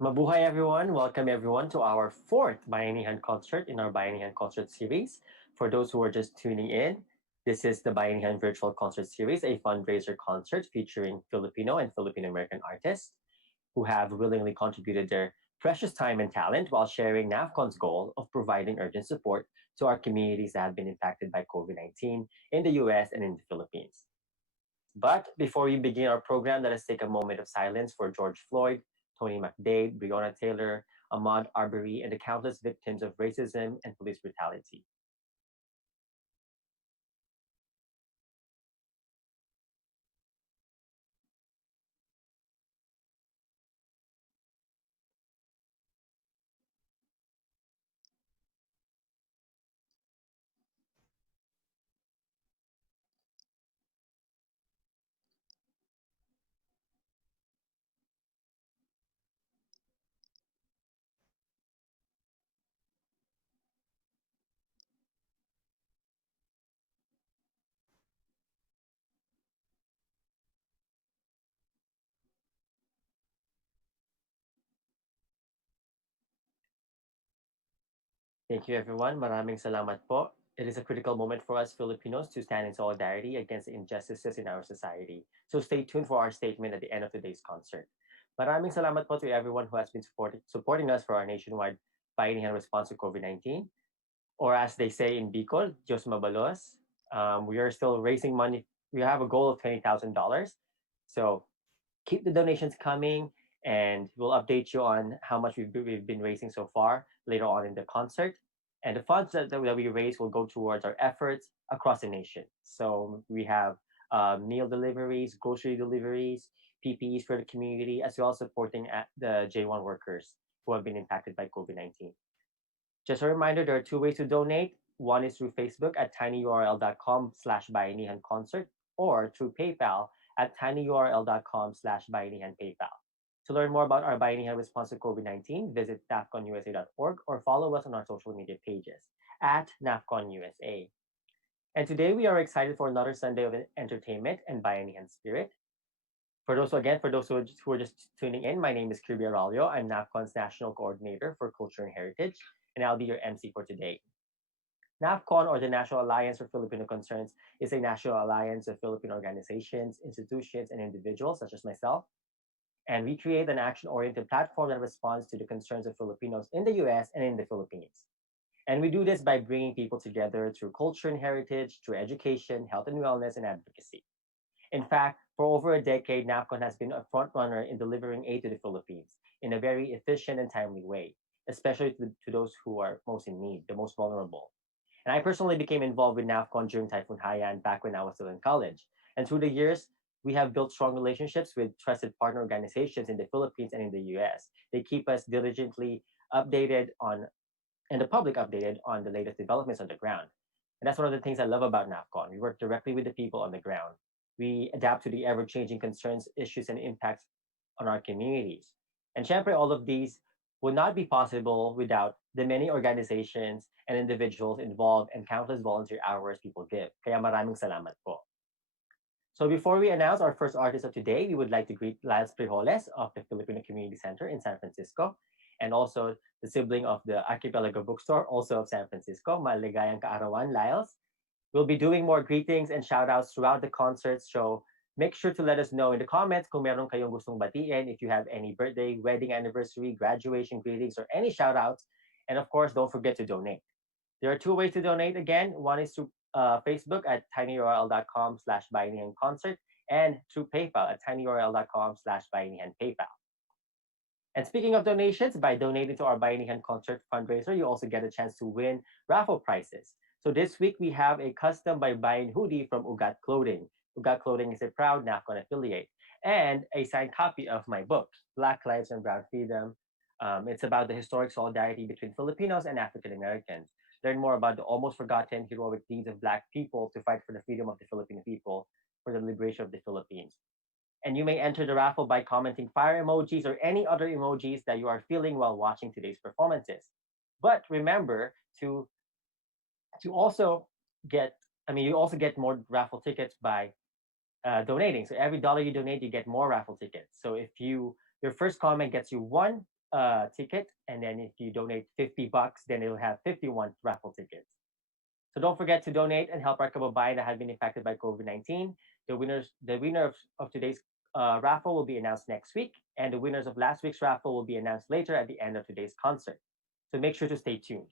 Mabuhay everyone! Welcome everyone to our fourth Bayanihan concert in our Bayanihan Concert Series. For those who are just tuning in, this is the Bayanihan Virtual Concert Series, a fundraiser concert featuring Filipino and Filipino-American artists who have willingly contributed their precious time and talent while sharing NAFCON's goal of providing urgent support to our communities that have been impacted by COVID-19 in the US and in the Philippines. But before we begin our program, let us take a moment of silence for George Floyd, Tony McDade, Breonna Taylor, Ahmaud Arbery, and the countless victims of racism and police brutality. Thank you, everyone. Maraming salamat po. It is a critical moment for us Filipinos to stand in solidarity against the injustices in our society. So stay tuned for our statement at the end of today's concert. Maraming salamat po to everyone who has been supporting us for our nationwide Bayanihan response to COVID-19. Or as they say in Bicol, Dios mabalos. We are still raising money. We have a goal of $20,000. So keep the donations coming, and we'll update you on how much we've been raising so far later on in the concert. And the funds that we raise will go towards our efforts across the nation. So we have meal deliveries, grocery deliveries, PPEs for the community, as well as supporting the J1 workers who have been impacted by COVID-19. Just a reminder, there are two ways to donate. One is through Facebook at tinyurl.com/bayanihanconcert or through PayPal at tinyurl.com/bayanihanpaypal. To learn more about our Bayanihan response to COVID-19, visit nafconusa.org or follow us on our social media pages at NAFCON And today we are excited for another Sunday of entertainment and Bayanihan spirit. For those who are just tuning in, my name is Kirby Aralio. I'm NAFCON's National Coordinator for Culture and Heritage, and I'll be your MC for today. NAFCON, or the National Alliance for Filipino Concerns, is a national alliance of Filipino organizations, institutions, and individuals such as myself. And we create an action-oriented platform that responds to the concerns of Filipinos in the US and in the Philippines. And we do this by bringing people together through culture and heritage, through education, health and wellness, and advocacy. In fact, for over a decade, NAFCON has been a frontrunner in delivering aid to the Philippines in a very efficient and timely way, especially to those who are most in need, the most vulnerable. And I personally became involved with NAFCON during Typhoon Haiyan back when I was still in college. And through the years, we have built strong relationships with trusted partner organizations in the Philippines and in the US. They keep us diligently updated on, and the public updated on the latest developments on the ground. And that's one of the things I love about NAFCON. We work directly with the people on the ground. We adapt to the ever-changing concerns, issues, and impacts on our communities. And syempre, all of these would not be possible without the many organizations and individuals involved and countless volunteer hours people give. Kaya maraming salamat po. So before we announce our first artist of today, we would like to greet Lyles Frijoles of the Filipino Community Center in San Francisco, and also the sibling of the Archipelago Bookstore, also of San Francisco. Maligayang kaarawan, Lyles. We'll be doing more greetings and shoutouts throughout the concert, so make sure to let us know in the comments kung meron kayong gustong batiin, if you have any birthday, wedding anniversary, graduation greetings, or any shoutouts. And of course, don't forget to donate. There are two ways to donate again. One is through Facebook at tinyurl.com/bayanihanconcert and through PayPal at tinyurl.com/bayanihanpaypal. And speaking of donations, by donating to our Bayanihan Concert fundraiser, you also get a chance to win raffle prizes. So this week we have a custom by Bayan hoodie from Ugat Clothing. Ugat Clothing is a proud NAFCON affiliate. And a signed copy of my book, Black Lives and Brown Freedom. It's about the historic solidarity between Filipinos and African Americans. Learn more about the almost forgotten heroic deeds of Black people to fight for the freedom of the Filipino people, for the liberation of the Philippines. And you may enter the raffle by commenting fire emojis or any other emojis that you are feeling while watching today's performances. But remember to also get, you also get more raffle tickets by donating. So every dollar you donate, you get more raffle tickets. So if your first comment gets you one ticket, and then if you donate $50, then it'll have 51 raffle tickets. So don't forget to donate and help our kababayan that have been impacted by COVID-19. The winner of today's raffle will be announced next week, and the winners of last week's raffle will be announced later at the end of today's concert. So make sure to stay tuned.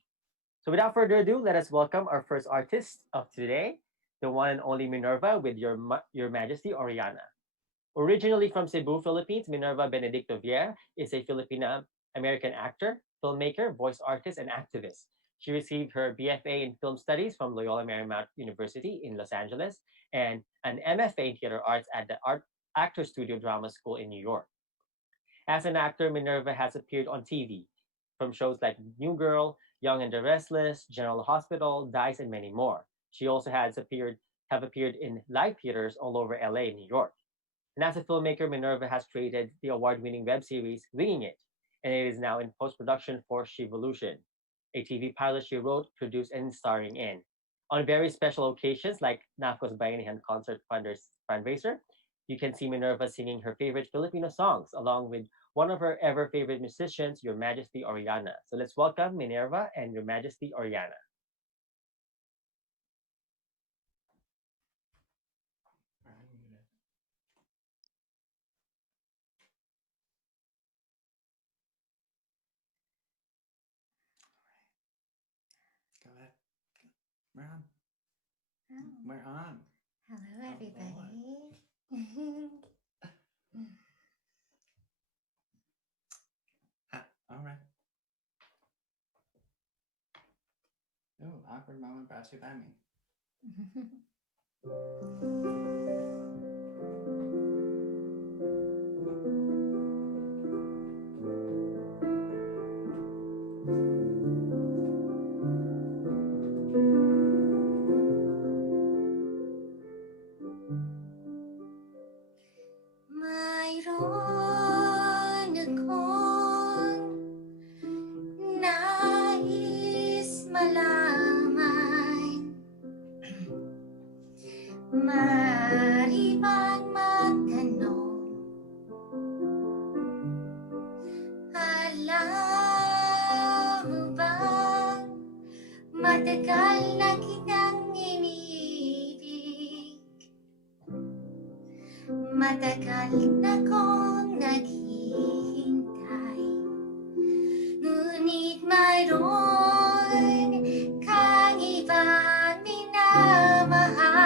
So without further ado, let us welcome our first artist of today, the one and only Minerva with Your Majesty Oriana. Originally from Cebu, Philippines, Minerva Benedicto Vier is a Filipino-American actor, filmmaker, voice artist, and activist. She received her BFA in Film Studies from Loyola Marymount University in Los Angeles and an MFA in Theater Arts at the Art Actor Studio Drama School in New York. As an actor, Minerva has appeared on TV from shows like New Girl, Young and the Restless, General Hospital, Dice, and many more. She also have appeared in live theaters all over LA and New York. And as a filmmaker, Minerva has created the award-winning web series Winging It, and it is now in post-production for Shevolution, a TV pilot she wrote, produced, and starring in. On very special occasions like NAFCO's Bayanihan Concert fundraiser, you can see Minerva singing her favorite Filipino songs along with one of her ever favorite musicians, Your Majesty Oriana. So let's welcome Minerva and Your Majesty Oriana. Go ahead. We're on. Oh. We're on. Hello, everybody. All right. Oh, awkward moment brought to you by me. Mayroon akong nais malaman, maaari bang magtanong? Alam mo bang matagal na kitang iniibig? Matagal na kong naghihintay, ngunit mayroon kang ibang minamahal.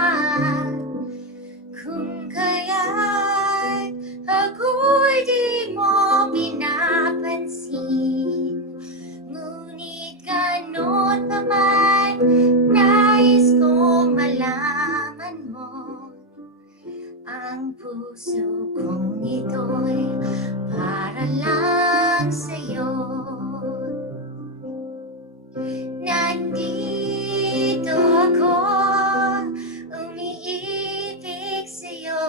Kung kaya't ako'y di mo pinapansin, ngunit gano'n pa man, nais kong malaman mo. Ang puso kong ito'y para lang sa'yo. Nandito ako, umiibig sa'yo,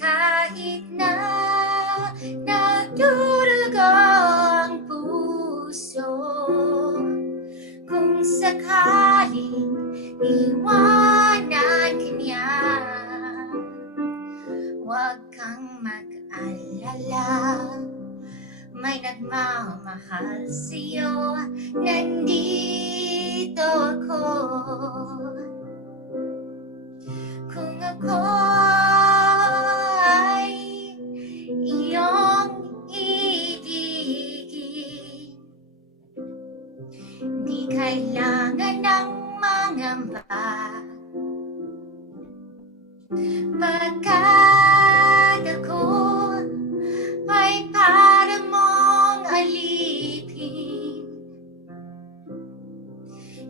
kahit na nagdurugo ang puso. Kung sakaling iwanan ka niya, huwag kang mag-alala, may nagmamahal sa'yo. Nandito ako. Kung ako ay iyong ibigin, di kailangan ng mangamba, pagkat ako ay para mong alipin.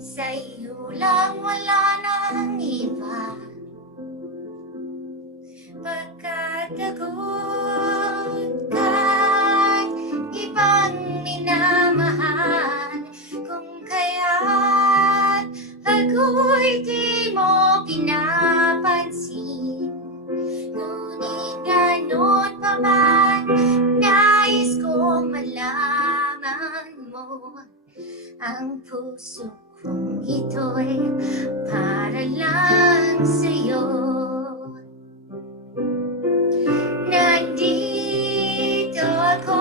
Sa iyo lang, wala nang iba, pagkat ako'y ibang minamahal. Kung kaya't ako'y di mo pinapansin, ngunit gano'n pa man, nais kong malaman mo. Ang puso kong ito'y para lang sa'yo. Nandito ako,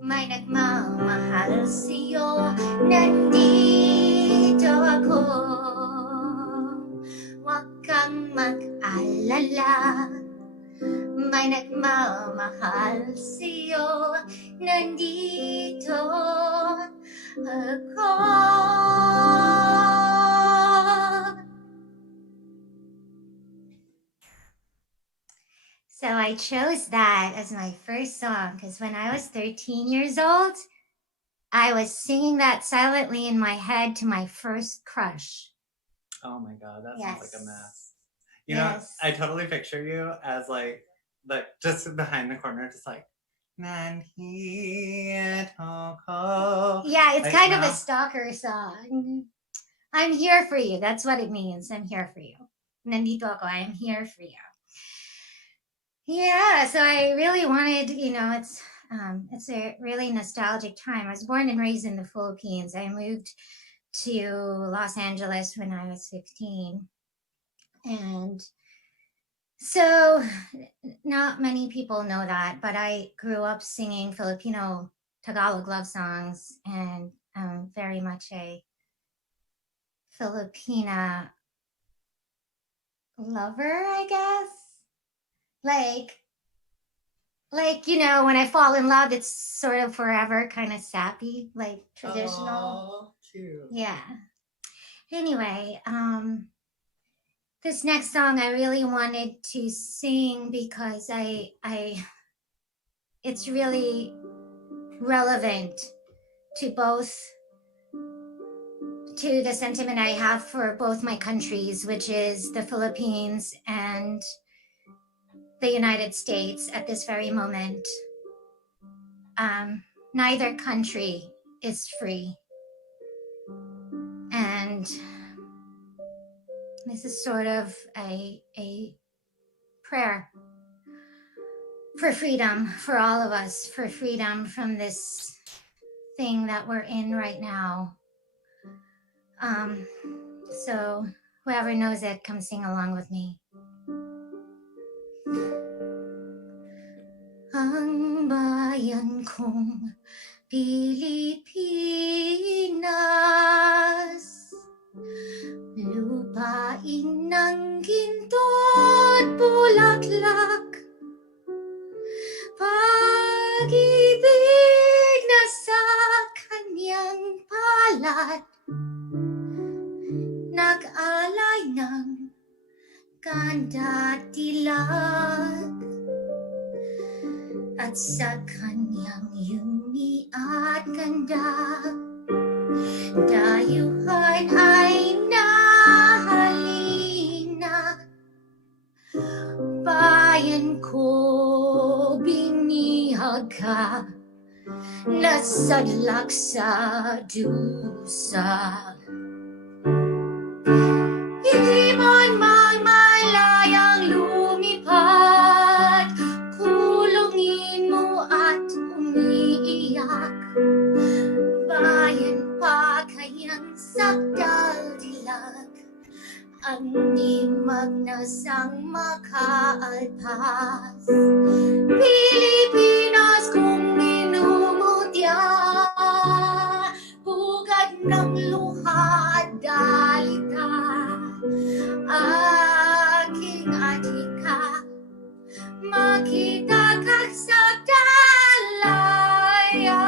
may nagmamahal sa'yo, nandito ako. Huwag kang mag-alala, may nagmamahal sa'yo, nandito ako. So I chose that as my first song because when I was 13 years old, I was singing that silently in my head to my first crush. Oh my god, that Yes. sounds like a mess. You know, Yes. I totally picture you as like just behind the corner, just like Nanhi Toko. Yeah, it's Like, kind of no? a stalker song. I'm here for you. That's what it means. I'm here for you. Nandito ako. I am here for you. Yeah, so I really wanted, it's a really nostalgic time. I was born and raised in the Philippines. I moved to Los Angeles when I was 15. And so not many people know that, but I grew up singing Filipino Tagalog love songs, and I'm very much a Filipina lover, I guess. Like, when I fall in love, it's sort of forever, kind of sappy, like traditional. Oh, cute. Yeah. Anyway, this next song I really wanted to sing because it's really relevant to the sentiment I have for both my countries, which is the Philippines and the United States at this very moment. Neither country is free. And this is sort of a prayer for freedom for all of us, for freedom from this thing that we're in right now. So whoever knows it, come sing along with me. Ang bayan kong Pilipinas, lupain ng ginto't bulaklak, pag-ibig na sa kanyang palad, nag-alay ng ganda dilag, at sa kanyang yumi at ganda, dayuhan ay nahalina. Bayan ko, binihag ka, nasadlak sa dusa. Hindi man malayang lumipad, kulungin mo at umiiyak. Bayan pa kayang sakdal dilag, ang nimag na sang makaalpas. Pilipinas kung minumutya, bugad ng luha at dalita, aking adhika, makita ka sa dalaya,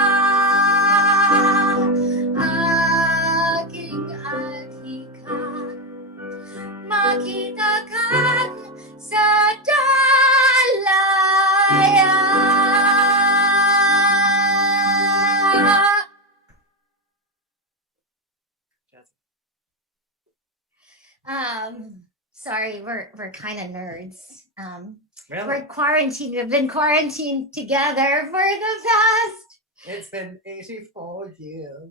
aking adhika, makita ka sa dalaya. Sorry, we're kind of nerds. Really? We're quarantined. We've been quarantined together for the past It's been 84 years.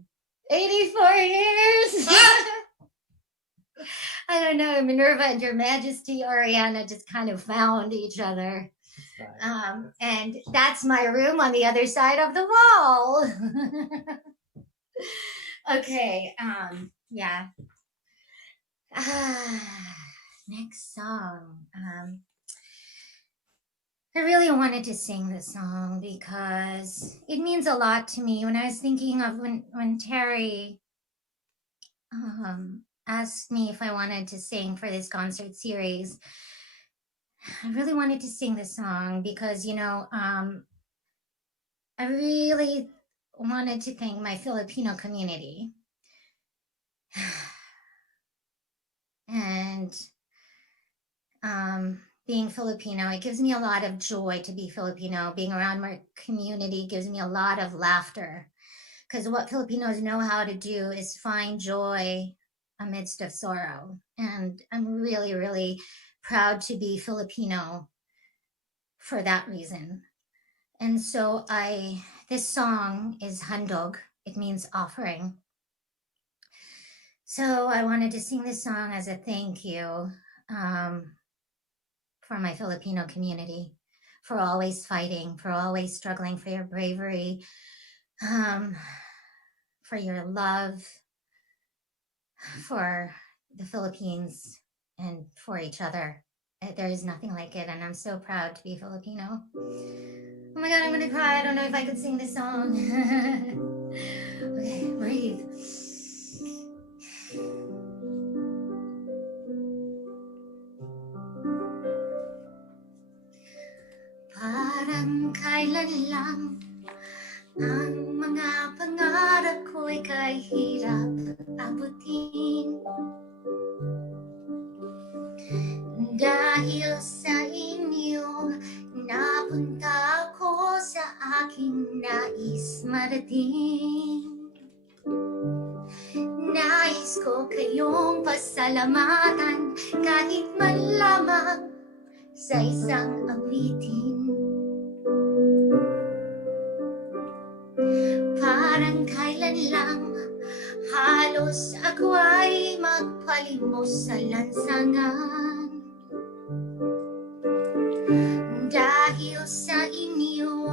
84 years. I don't know, Minerva and Your Majesty, Ariana just kind of found each other. And that's my room on the other side of the wall. Okay, yeah. Next song. I really wanted to sing this song because it means a lot to me. When I was thinking of when Terry asked me if I wanted to sing for this concert series, I really wanted to sing this song because, I really wanted to thank my Filipino community. And being Filipino, it gives me a lot of joy to be Filipino. Being around my community gives me a lot of laughter, because what Filipinos know how to do is find joy amidst of sorrow. And I'm really, really proud to be Filipino for that reason. And so this song is handog. It means offering. So I wanted to sing this song as a thank you for my Filipino community, for always fighting, for always struggling, for your bravery, for your love for the Philippines and for each other. There is nothing like it, and I'm so proud to be Filipino. Oh my God, I'm gonna cry. I don't know if I could sing this song. Okay, breathe. Parang kailan lang ang mga pangarap ko'y kahirap abutin. Dahil sa inyo, napunta ako sa aking nais marating. Nais ko kayong pasalamatan kahit man lamang sa isang awitin. Parang kailan lang halos ako ay magpalimos sa lansangan. Dahil sa inyo,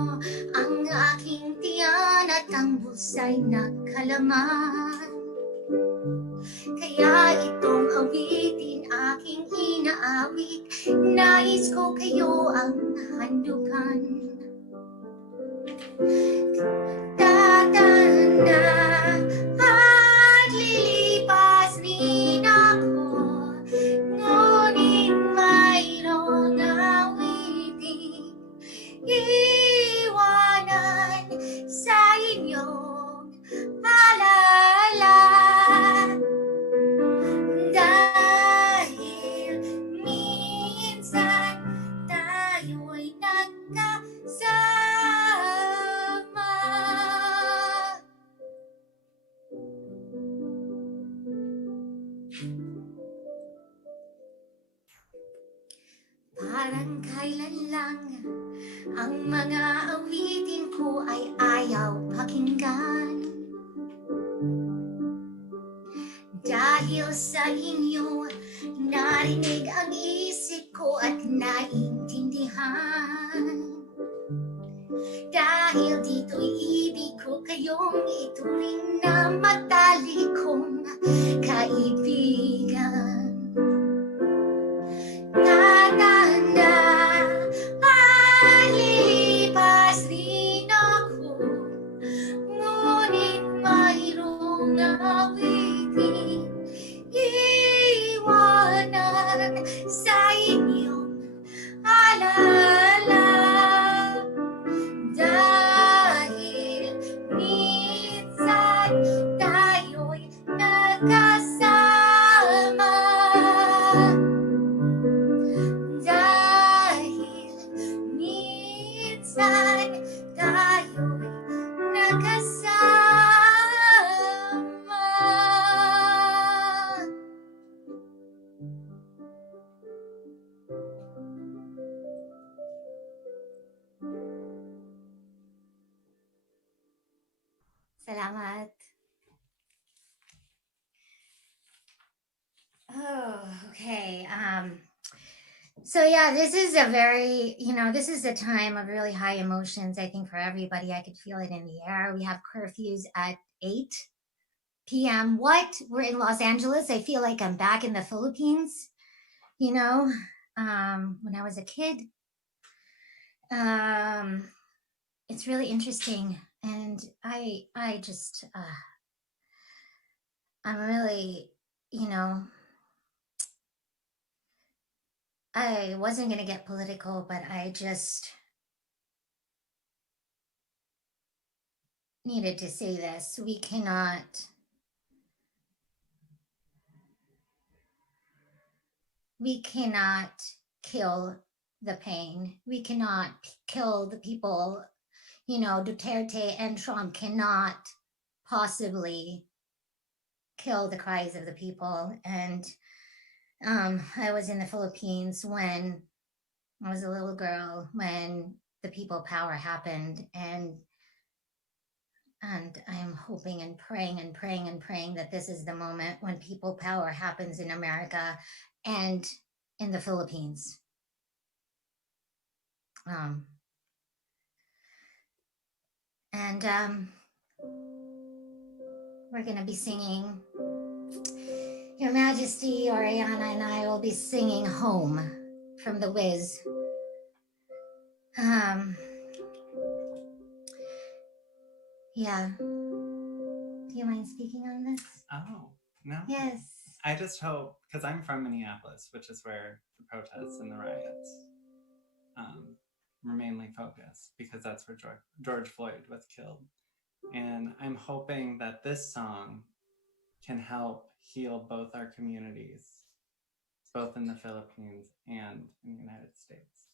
ang aking tiyan at ang busay na kalaman. Kaya itong awitin aking inaawit, nais ko kayo ang handukan. Tatanda at lilipas din ako, ngunit mayroong awitin iwanan sa inyong alala. Dahil minsan tayo'y nagkasama. Parang kailan lang ang mga awitin ko ay ayaw pakinggan. Dahil sa inyo, narinig ang isip ko at naintindihan. Dahil dito'y ibig ko kayong ituring na matalik kong kaibigan. Tatanda at lilipas din ako, ngunit mayroong awitin iwanan sa inyong alala. Dahil minsan tayo'y nagkasama. Dahil minsan tayo'y nagkasama. Salamat. Oh, okay. So yeah, this is a very, this is a time of really high emotions, I think, for everybody. I could feel it in the air. We have curfews at 8 p.m. What? We're in Los Angeles. I feel like I'm back in the Philippines, when I was a kid. It's really interesting, and I just I'm really, you know, I wasn't gonna get political, but I just needed to say this. We cannot kill the pain. We cannot kill the people. Duterte and Trump cannot possibly kill the cries of the people. And I was in the Philippines when I was a little girl, when the people power happened, and I'm hoping and praying and praying and praying that this is the moment when people power happens in America and in the Philippines. And we're going to be singing. Your Majesty, Oriana, and I will be singing Home from The Wiz. Yeah. Do you mind speaking on this? Oh, no. Yes. I just hope, because I'm from Minneapolis, which is where the protests and the riots were mainly focused, because that's where George Floyd was killed. And I'm hoping that this song can help heal both our communities, both in the Philippines and in the United States.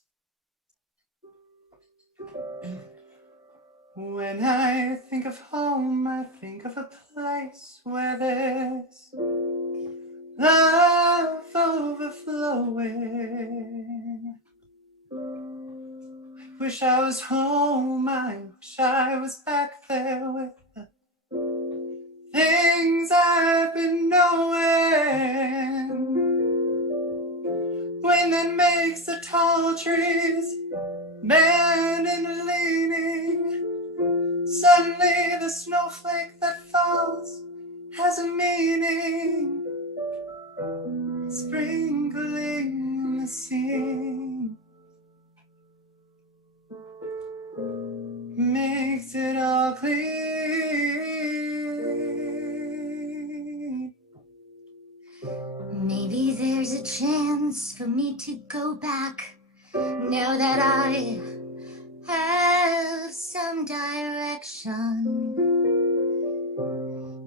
When I think of home, I think of a place where there's love overflowing. I wish I was home, I wish I was back there with the things I've been knowing. Wind that makes the tall trees bend and leaning. Suddenly the snowflake that falls has a meaning. Sprinkling the sea makes it all clean. Maybe there's a chance for me to go back now that I have some direction.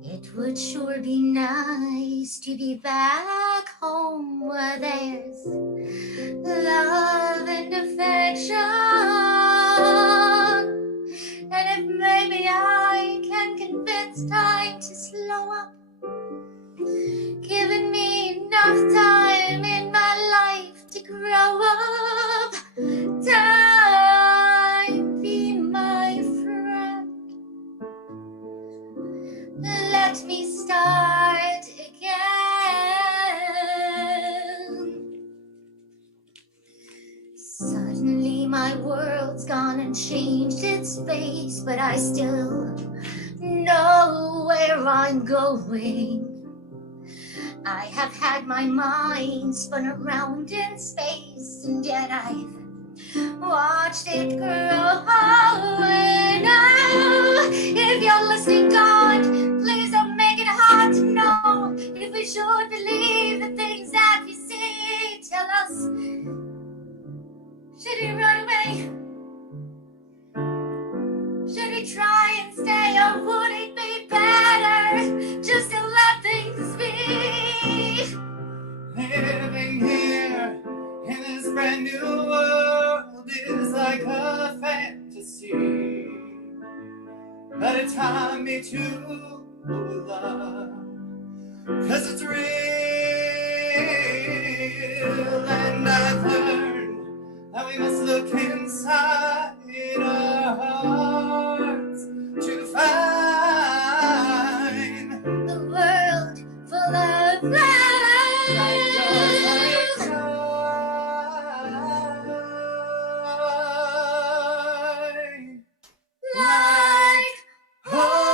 It would sure be nice to be back home where there's love and affection. And if maybe I can convince time to slow up, giving me enough time in my life to grow up. Time be my friend. Let me start again. Suddenly my world's gone and changed its face, but I still know where I'm going. I have had my mind spun around in space, and yet I've watched it grow. And now, if you're listening, God, please don't make it hard to know if we should believe the things that we see. Tell us, should we run away? Should we try and stay, or would it be better just to let things be? Living here in this brand new world is like a fantasy, but it taught me to love, 'cause it's real. And I've learned that we must look inside our hearts to find The world full of love. Like home.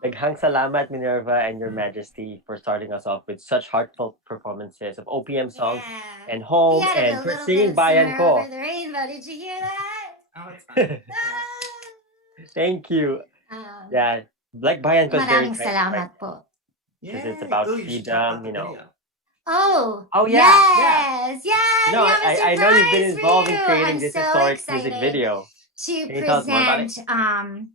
Daghang salamat, Minerva and Your Majesty, for starting us off with such heartfelt performances of OPM songs Yeah. and Home, We and added a for little bit singing of Bayan Summer Over Ko. the Rainbow. Did you hear that? Oh, it's fine. Thank you. Um, Yeah, Black Bayan Ko is very Maraming timely right salamat now po. because it's Yay! about Oh, you should talk about freedom, the you know. video. Oh, Oh, yeah. yes. Yeah, You know, we have a surprise I know you've been for involved in you. creating I'm this so historic music excited video. to Can you tell us more about it? present.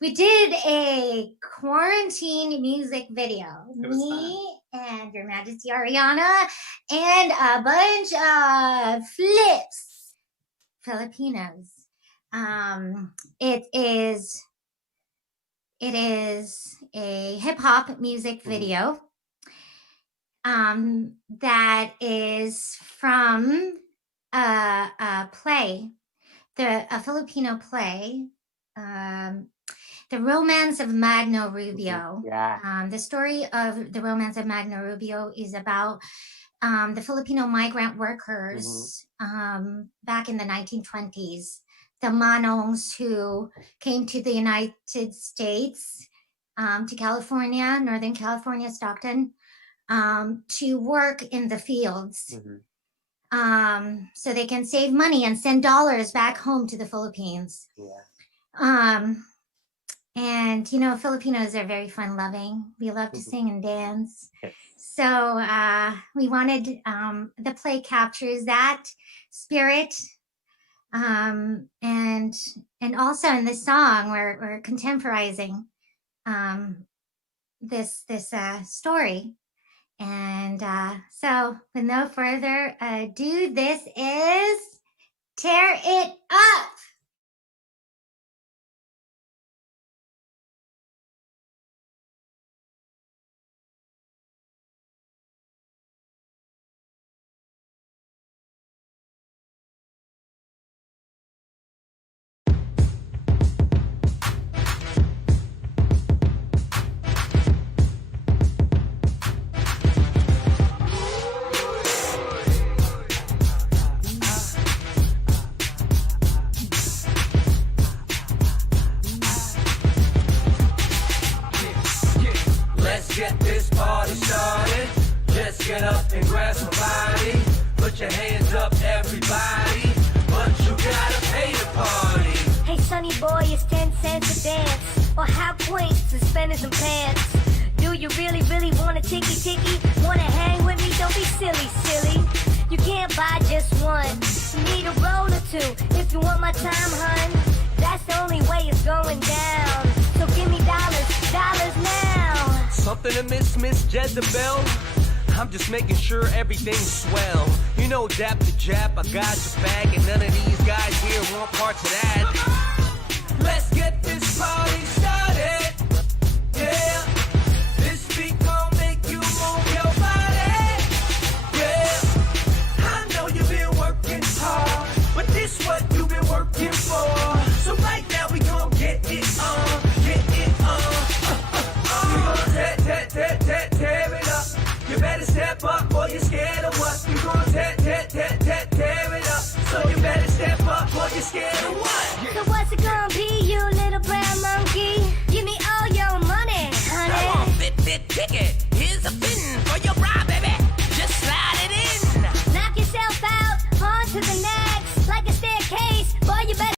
We did a quarantine music video. It was Me and Your Majesty Ariana and a bunch of flips Filipinos. It is a hip hop music video that is from a play, a Filipino play, The Romance of Magno Rubio. Yeah. The story of The Romance of Magno Rubio is about the Filipino migrant workers back in the 1920s, the Manongs who came to the United States, to California, Northern California, Stockton, to work in the fields. So they can save money and send dollars back home to the Philippines. Yeah. And you know, Filipinos are very fun loving. We love to sing and dance. Yes. So we wanted the play captures that spirit. And also in this song we're contemporizing this story. And so with no further ado, this is Tear It Up. Let's get this party started. Just get up and grab somebody. Put your hands up, everybody. But you gotta pay to party. Hey, sonny boy, it's 10 cents a dance. Or half points to spend in some pants. Do you really, really want a ticky? Wanna hang with me? Don't be silly. You can't buy just one. You need a roll or two if you want my time, hun. That's the only way it's going down. So give me dollars now. Something to Miss Jezebel? I'm just making sure everything's swell. You know, dap the Jap, I got your back, and none of these guys here want parts of that. Let's get this party started. Yeah, this beat gon' make you move your body. Yeah, I know you've been working hard, but this what you've been working for. So right now we gon' get it on, get it on. We gon' tear it up. You better step up or you're scared of what? We gon' tear it up. So you better step up or you're scared of what? So what's it gonna be, you little brown monkey? Give me all your money, honey. Come on, fit ticket. Here's a fin for your ride, baby. Just slide it in. Knock yourself out, on to the next. Like a staircase, boy, you better.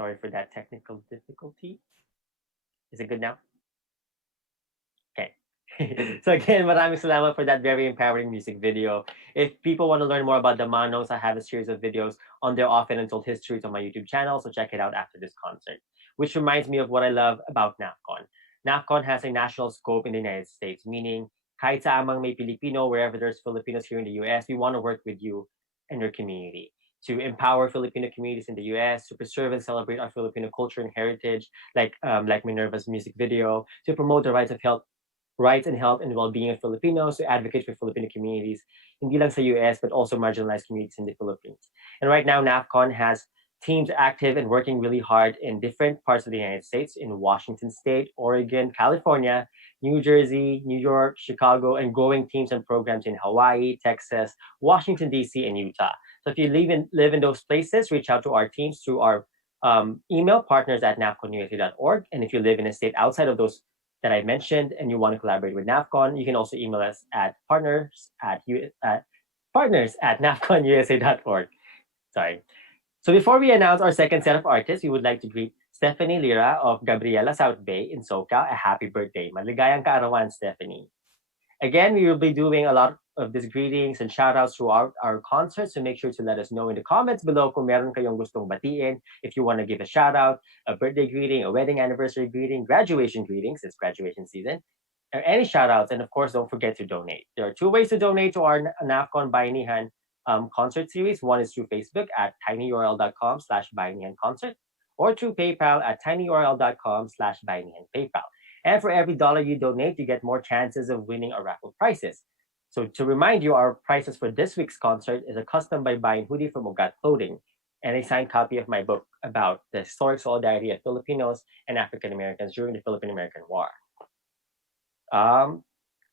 Sorry for that technical difficulty. Is it good now? Okay. So again, maraming salamat for that very empowering music video. If people want to learn more about the Manos, I have a series of videos on their often untold histories on my YouTube channel, so check it out after this concert. Which reminds me of what I love about NAFCON. NAFCON has a national scope in the United States, meaning kahit sa amang may Filipino, wherever there's Filipinos here in the US, we want to work with you and your community. to empower Filipino communities in the U.S., to preserve and celebrate our Filipino culture and heritage, like Minerva's music video, to promote the rights and health and well-being of Filipinos, to advocate for Filipino communities, hindi lang sa US, but also marginalized communities in the Philippines. And right now, NAFCON has teams active and working really hard in different parts of the United States, in Washington State, Oregon, California, New Jersey, New York, Chicago, and growing teams and programs in Hawaii, Texas, Washington, D.C., and Utah. So if you live in those places, reach out to our teams through our email, partners@nafconusa.org. And if you live in a state outside of those that I mentioned and you want to collaborate with NAFCON, you can also email us at partners@nafconusa.org. Sorry. So before we announce our second set of artists, we would like to greet Stephanie Lira of Gabriela South Bay in SoCal a happy birthday. Maligayang kaarawan, Stephanie. Again, we will be doing a lot of these greetings and shout-outs throughout our concerts, so make sure to let us know in the comments below kung meron kayong gustong batiin, if you want to give a shout-out, a birthday greeting, a wedding anniversary greeting, graduation greetings, it's graduation season, or any shout-outs. And of course, don't forget to donate. There are two ways to donate to our NAFCON Bayanihan concert series. One is through Facebook at tinyurl.com/bayanihanconcert, or through PayPal at tinyurl.com/bayanihanpaypal. And for every dollar you donate, you get more chances of winning our raffle prizes. So to remind you, our prizes for this week's concert is a custom by Bayan hoodie from Ugat Clothing and a signed copy of my book about the historic solidarity of Filipinos and African Americans during the Philippine-American War.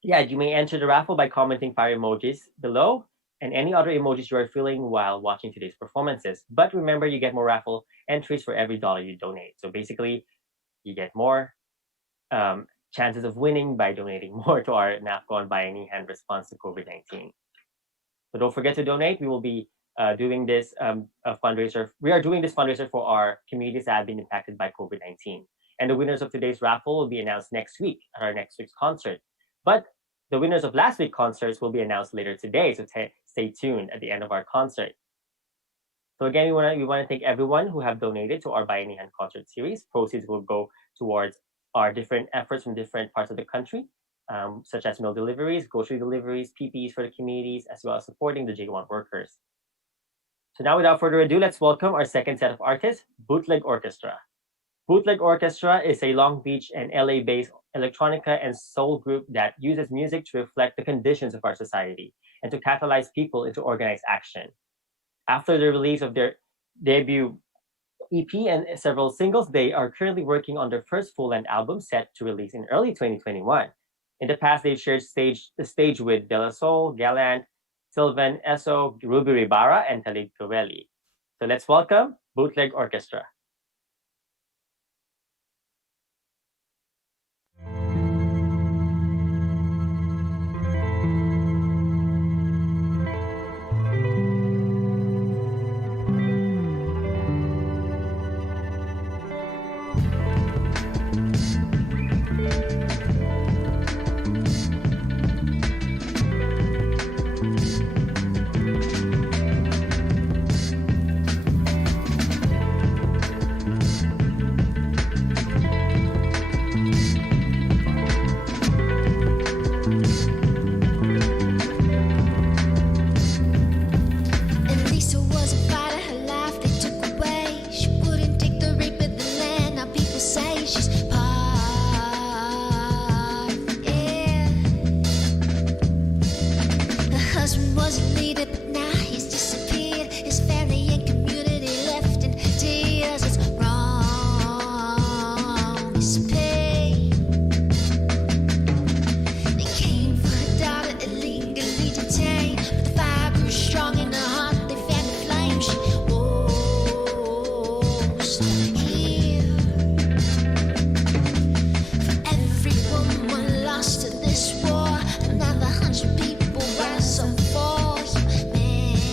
You may enter the raffle by commenting fire emojis below and any other emojis you are feeling while watching today's performances. But remember, you get more raffle entries for every dollar you donate. So basically, you get more chances of winning by donating more to our NAFCON Bayanihan response to COVID-19. So don't forget to donate. We will be doing this fundraiser. We are doing this fundraiser for our communities that have been impacted by COVID-19. And the winners of today's raffle will be announced next week at our next week's concert. But the winners of last week's concerts will be announced later today, so stay tuned at the end of our concert. So again, we want to thank everyone who have donated to our Bayanihan concert series. Proceeds will go towards our different efforts from different parts of the country, such as meal deliveries, grocery deliveries, PPEs for the communities, as well as supporting the J1 workers. So now, without further ado, let's welcome our second set of artists, Bootleg Orchestra. Bootleg Orchestra is a Long Beach and LA-based electronica and soul group that uses music to reflect the conditions of our society and to catalyze people into organized action. After the release of their debut EP and several singles, they are currently working on their first full-length album set to release in early 2021. In the past, they've shared the stage with De La Soul, Gallant, Sylvan Esso, Ruby Ribara, and Talib Kaweli. So let's welcome Bootleg Orchestra. Lost to this war, another 100 people rise up for humanity.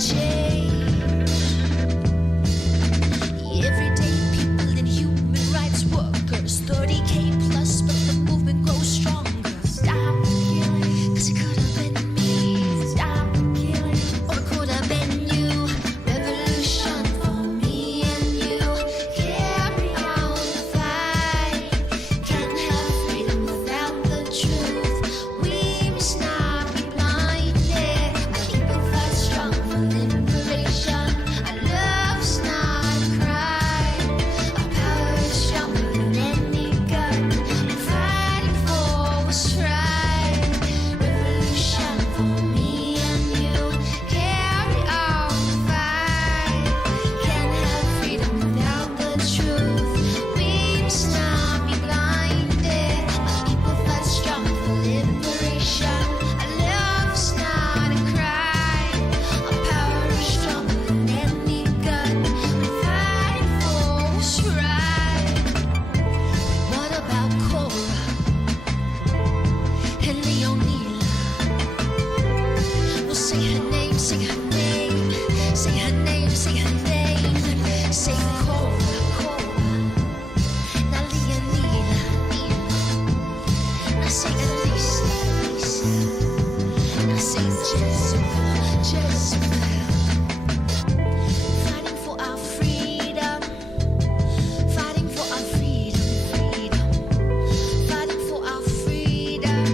change. Everyday people and human rights workers, 30K plus, but the movement grows stronger. Stop killing, 'cause it could have been me. Stop killing, or it could have been you. Revolution for me and you. Carry on the fight. Can't have freedom without the truth. We must not be blinded. My people fight strong for liberation. Our love's not a cry. Our power is stronger than any gun. We're fighting for what's right. Revolution for me and you. Carry on the fight. Can't have freedom without the truth. We must not be blinded. My people fight strong for liberation. Our love's not a cry. Our power is stronger than any gun. We're fighting for what's right. What about Cora and Leonila? We'll sing her name, sing her name, sing her name, sing her name. Say Cora, Cora. Now Leonila, now say Elisa, Elisa. Now say Jezebel, Jezebel. Fighting for our freedom, fighting for our freedom, freedom, fighting for our freedom.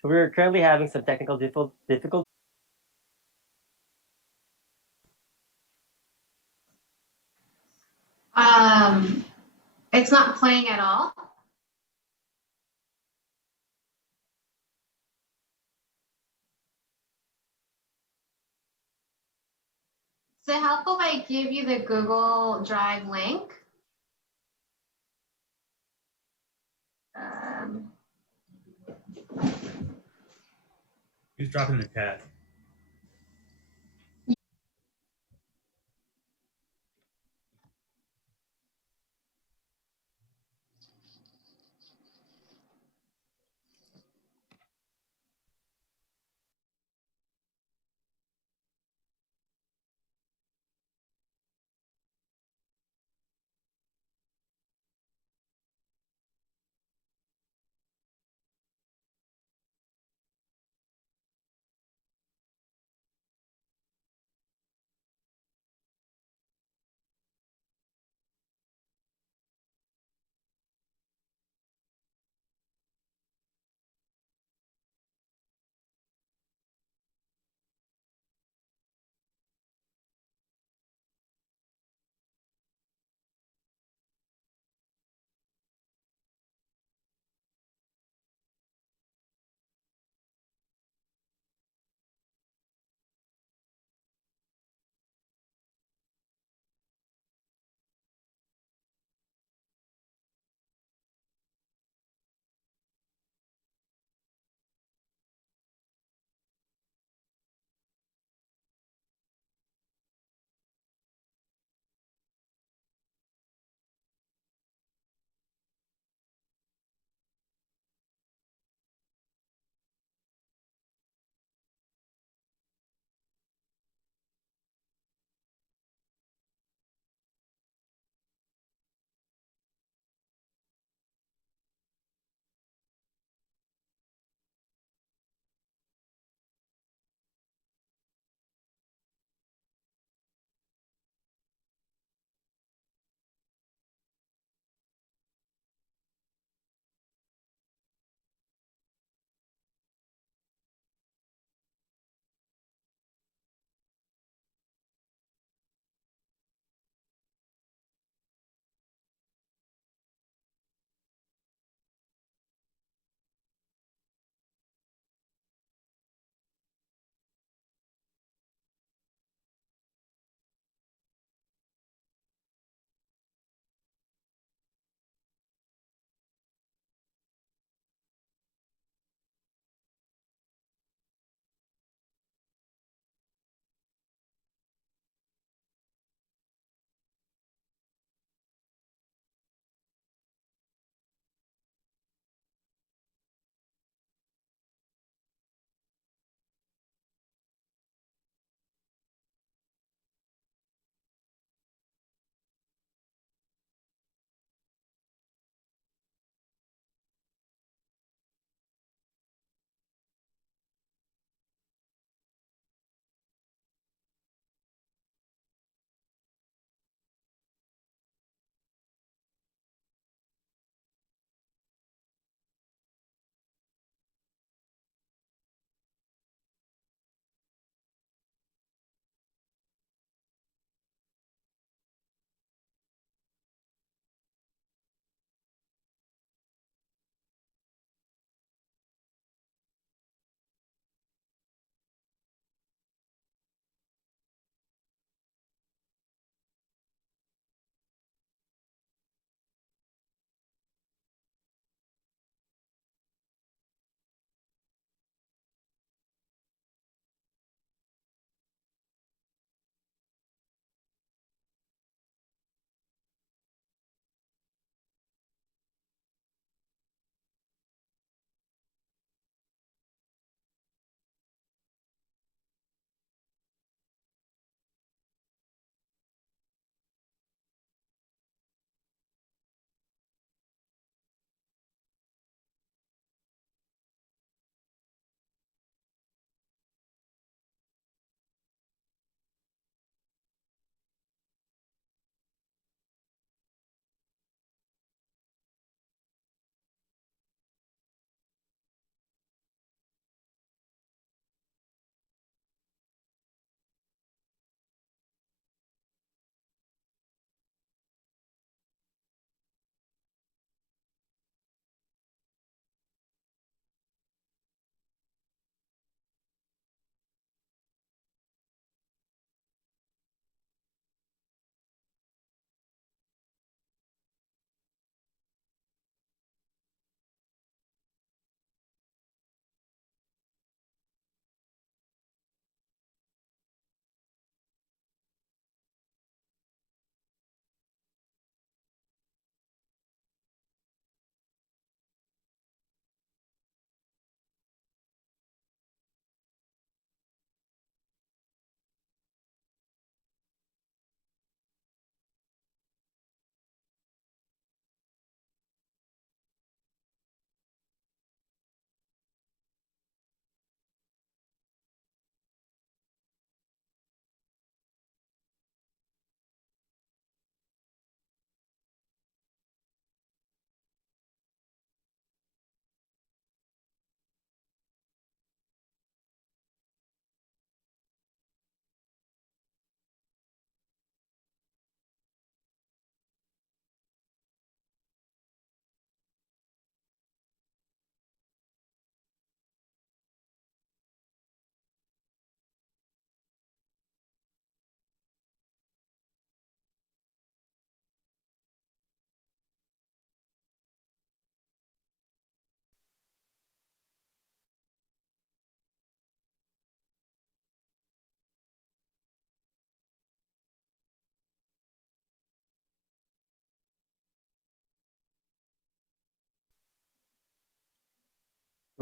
So we're currently having some technical difficulties. It's not playing at all. Is it helpful if I give you the Google Drive link? Just drop it in the chat.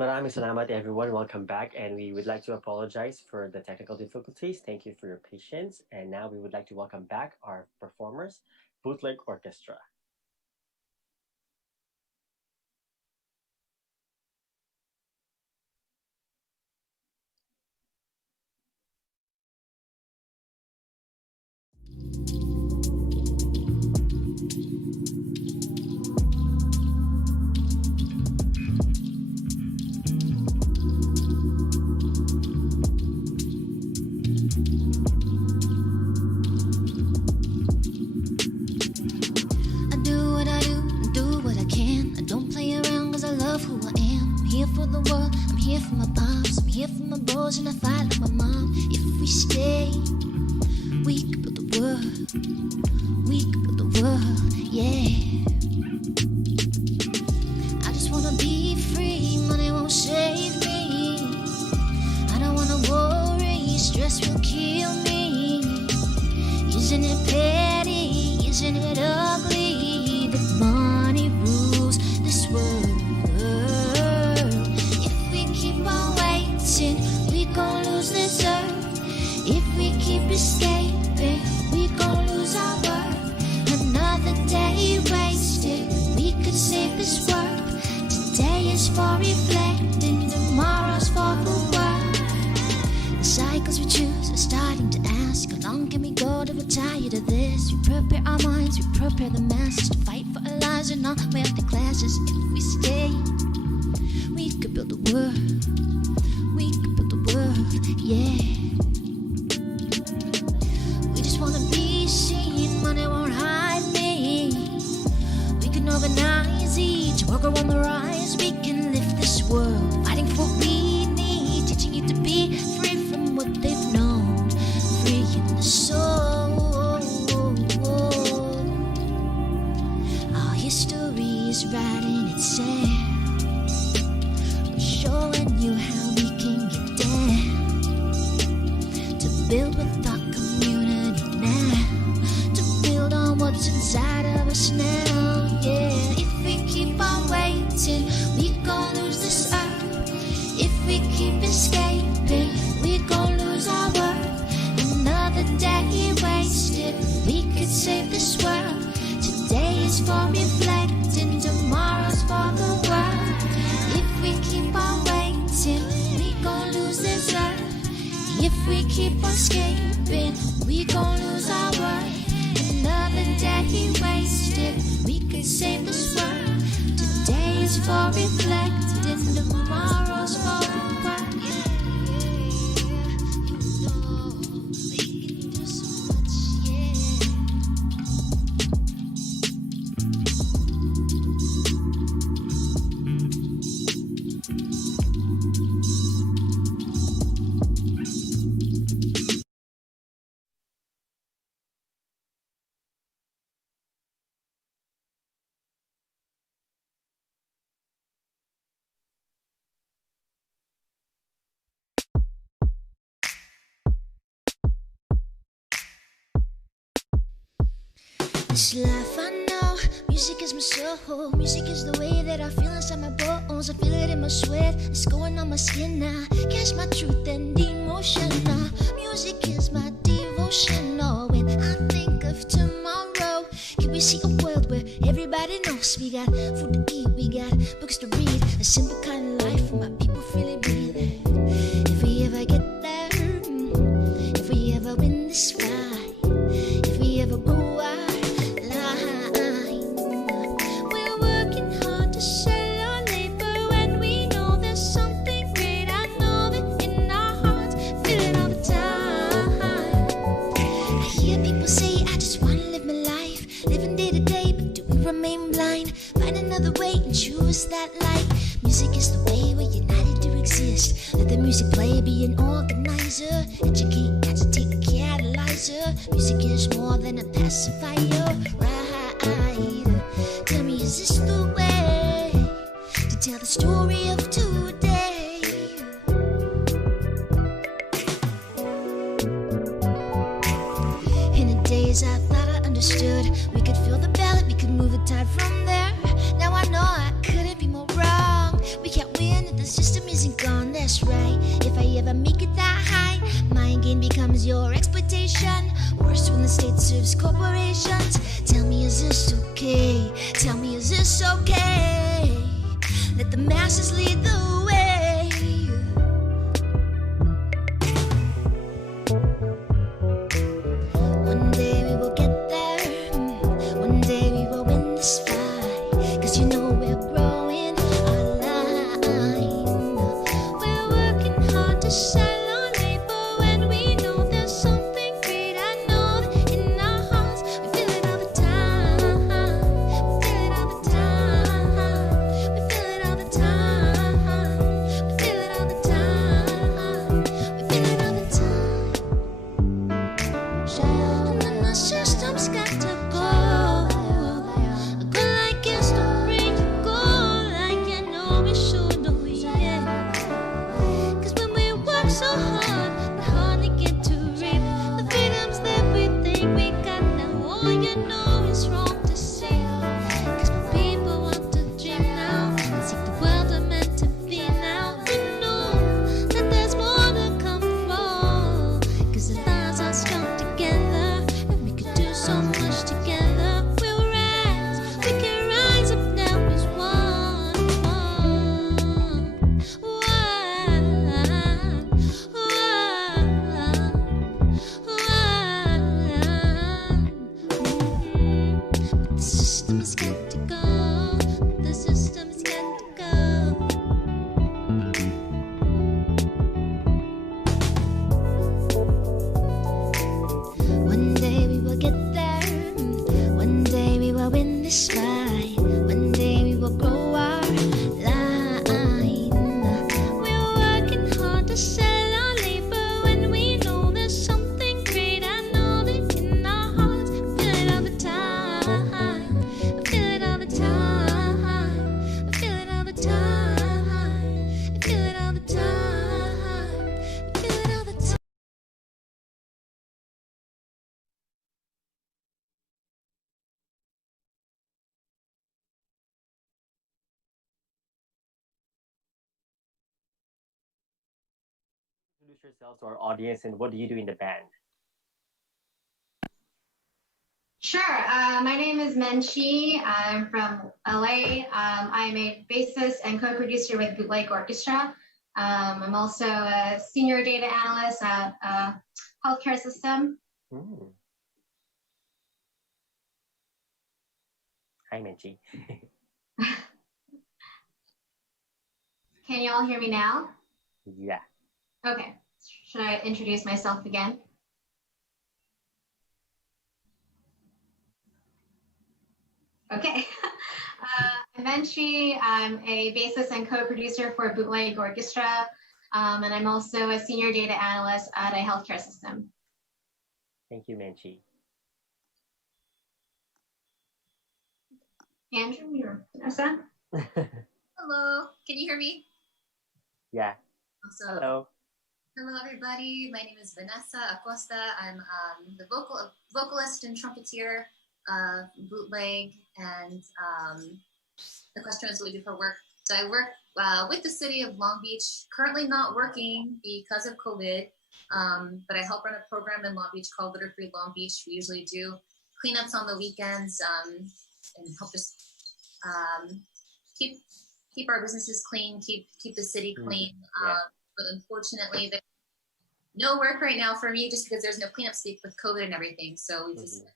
Maraming salamat, everyone. Welcome back. And we would like to apologize for the technical difficulties. Thank you for your patience. And now we would like to welcome back our performers, Bootleg Orchestra. I do what I do what I can. I don't play around cause I love who I am. I'm here for the world, I'm here for my pops, I'm here for my bros, and I fight like my mom. If we stay, we could build the world. We could build the world, yeah. I just wanna be free, money won't save me. I don't wanna worry, stress will kill me. Isn't it petty? Isn't it ugly that money rules this world? If we keep on waiting, we gon' lose this earth. If we keep escaping, we gon' lose our worth. Another day wasted, we could save this world. Today is for reflecting, tomorrow's for the world. The cycles we choose are starting to ask, how long can we go till we're tired of this? We prepare our minds, we prepare the masses to fight for our lives and all wealthy classes. If we stay, we could build the world. We could build the world, yeah. We just wanna be seen, money won't hide me. We can organize each worker on the rise. We can lift this world, fighting for what we need, teaching you to be free from what they've known, free in the soul. Our history is writing itself. We're showing you how we can get down, to build with our community now, to build on what's inside of us now, yeah. If we keep on waiting, we gon' lose this earth. If we keep escaping, we gon' lose our worth. Another day wasted, we could save this world. Today is for reflecting, tomorrow's for the world. If we keep on waiting, we gon' lose this earth. If we keep on escaping, we gon' lose our worth. Another day wasted, we could save this world. Today is for reflecting, tomorrow's for the world. You know, we can do so much, yeah. This life I know, music is my soul. Music is the way that I feel inside my bones. I feel it in my sweat, it's going on my skin now. Catch my truth and emotion now. Music is my devotion. Oh, when I think of tomorrow, can we see a world where everybody knows we got food to eat, we got books to read, a simple kind of life where my people freely breathe. If we ever get there, if we ever win this fight, if we ever go out, we're working hard to sell our labor, and we know there's something great. I know it in our hearts, feel it all the time. I hear people say, I just wanna live my life, living day to day, but do we remain blind? Find another way and choose that light. Music is the way we're united to exist. Let the music play, be an organizer, educate, agitate, a catalyzer. Music is more than a pacifier, right? Tell me, is this the way to tell the story of today? In the days I thought I understood, we could feel the ballad, we could move the tide from there. Now I know I couldn't be more wrong. We can't win if there's just a just right. If I ever make it that high, my gain becomes your exploitation. Worse when the state serves corporations. Tell me, is this okay? Tell me, is this okay? Let the masses lead the way. One day we will get there. One day we will win this fight. 'Cause you know we're growing our line. We're working hard to sell our labor when we know there's something great. I know that in our hearts we feel it all the time. We feel it all the time. We feel it all the time. We feel it all the time. We feel it all the time. And then the system's got to go. Go like it's the free to go. Like you know we should do, yeah. 'Cause when we work so hard, we hardly get to reap the freedoms that we think we got now. All you know is wrong to say. 'Cause when people want to dream now and seek the world we're meant to be now, we know that there's more to come from. 'Cause the lives are strong together, and we could do so much together. We'll rise, we can rise up now as one. But the system's got to go. The system's got to go. One day we will get there. One day we will win this fight. One day we will grow our line. We're working hard to sell our labor when we know there's something great. I know that in our hearts we feel it all the time. I feel it all the time. I feel it all the time. I feel it all the time. I feel it all the time. Introduce yourselves to our audience and what do you do in the band? Sure. My name is Menchi. I'm from LA. I'm a bassist and co-producer with Bootleg Orchestra. I'm also a senior data analyst at a healthcare system. Hmm. Hi, Menchi. Can you all hear me now? Yeah. Okay. Should I introduce myself again? Okay. I'm Menchi. I'm a bassist and co-producer for Bootleg Orchestra. And I'm also a senior data analyst at a healthcare system. Thank you, Menchi. Andrew, you're Vanessa? Hello, can you hear me? Yeah. Also, Hello. hello everybody. My name is Vanessa Acosta. I'm the vocalist and trumpeter of Bootleg, and the question is what we do for work. So I work with the city of Long Beach. Currently not working because of COVID, but I help run a program in Long Beach called Litter Free Long Beach. We usually do cleanups on the weekends and help us keep our businesses clean, keep the city clean. Yeah. But unfortunately, there's no work right now for me just because there's no cleanup week with COVID and everything. So we just I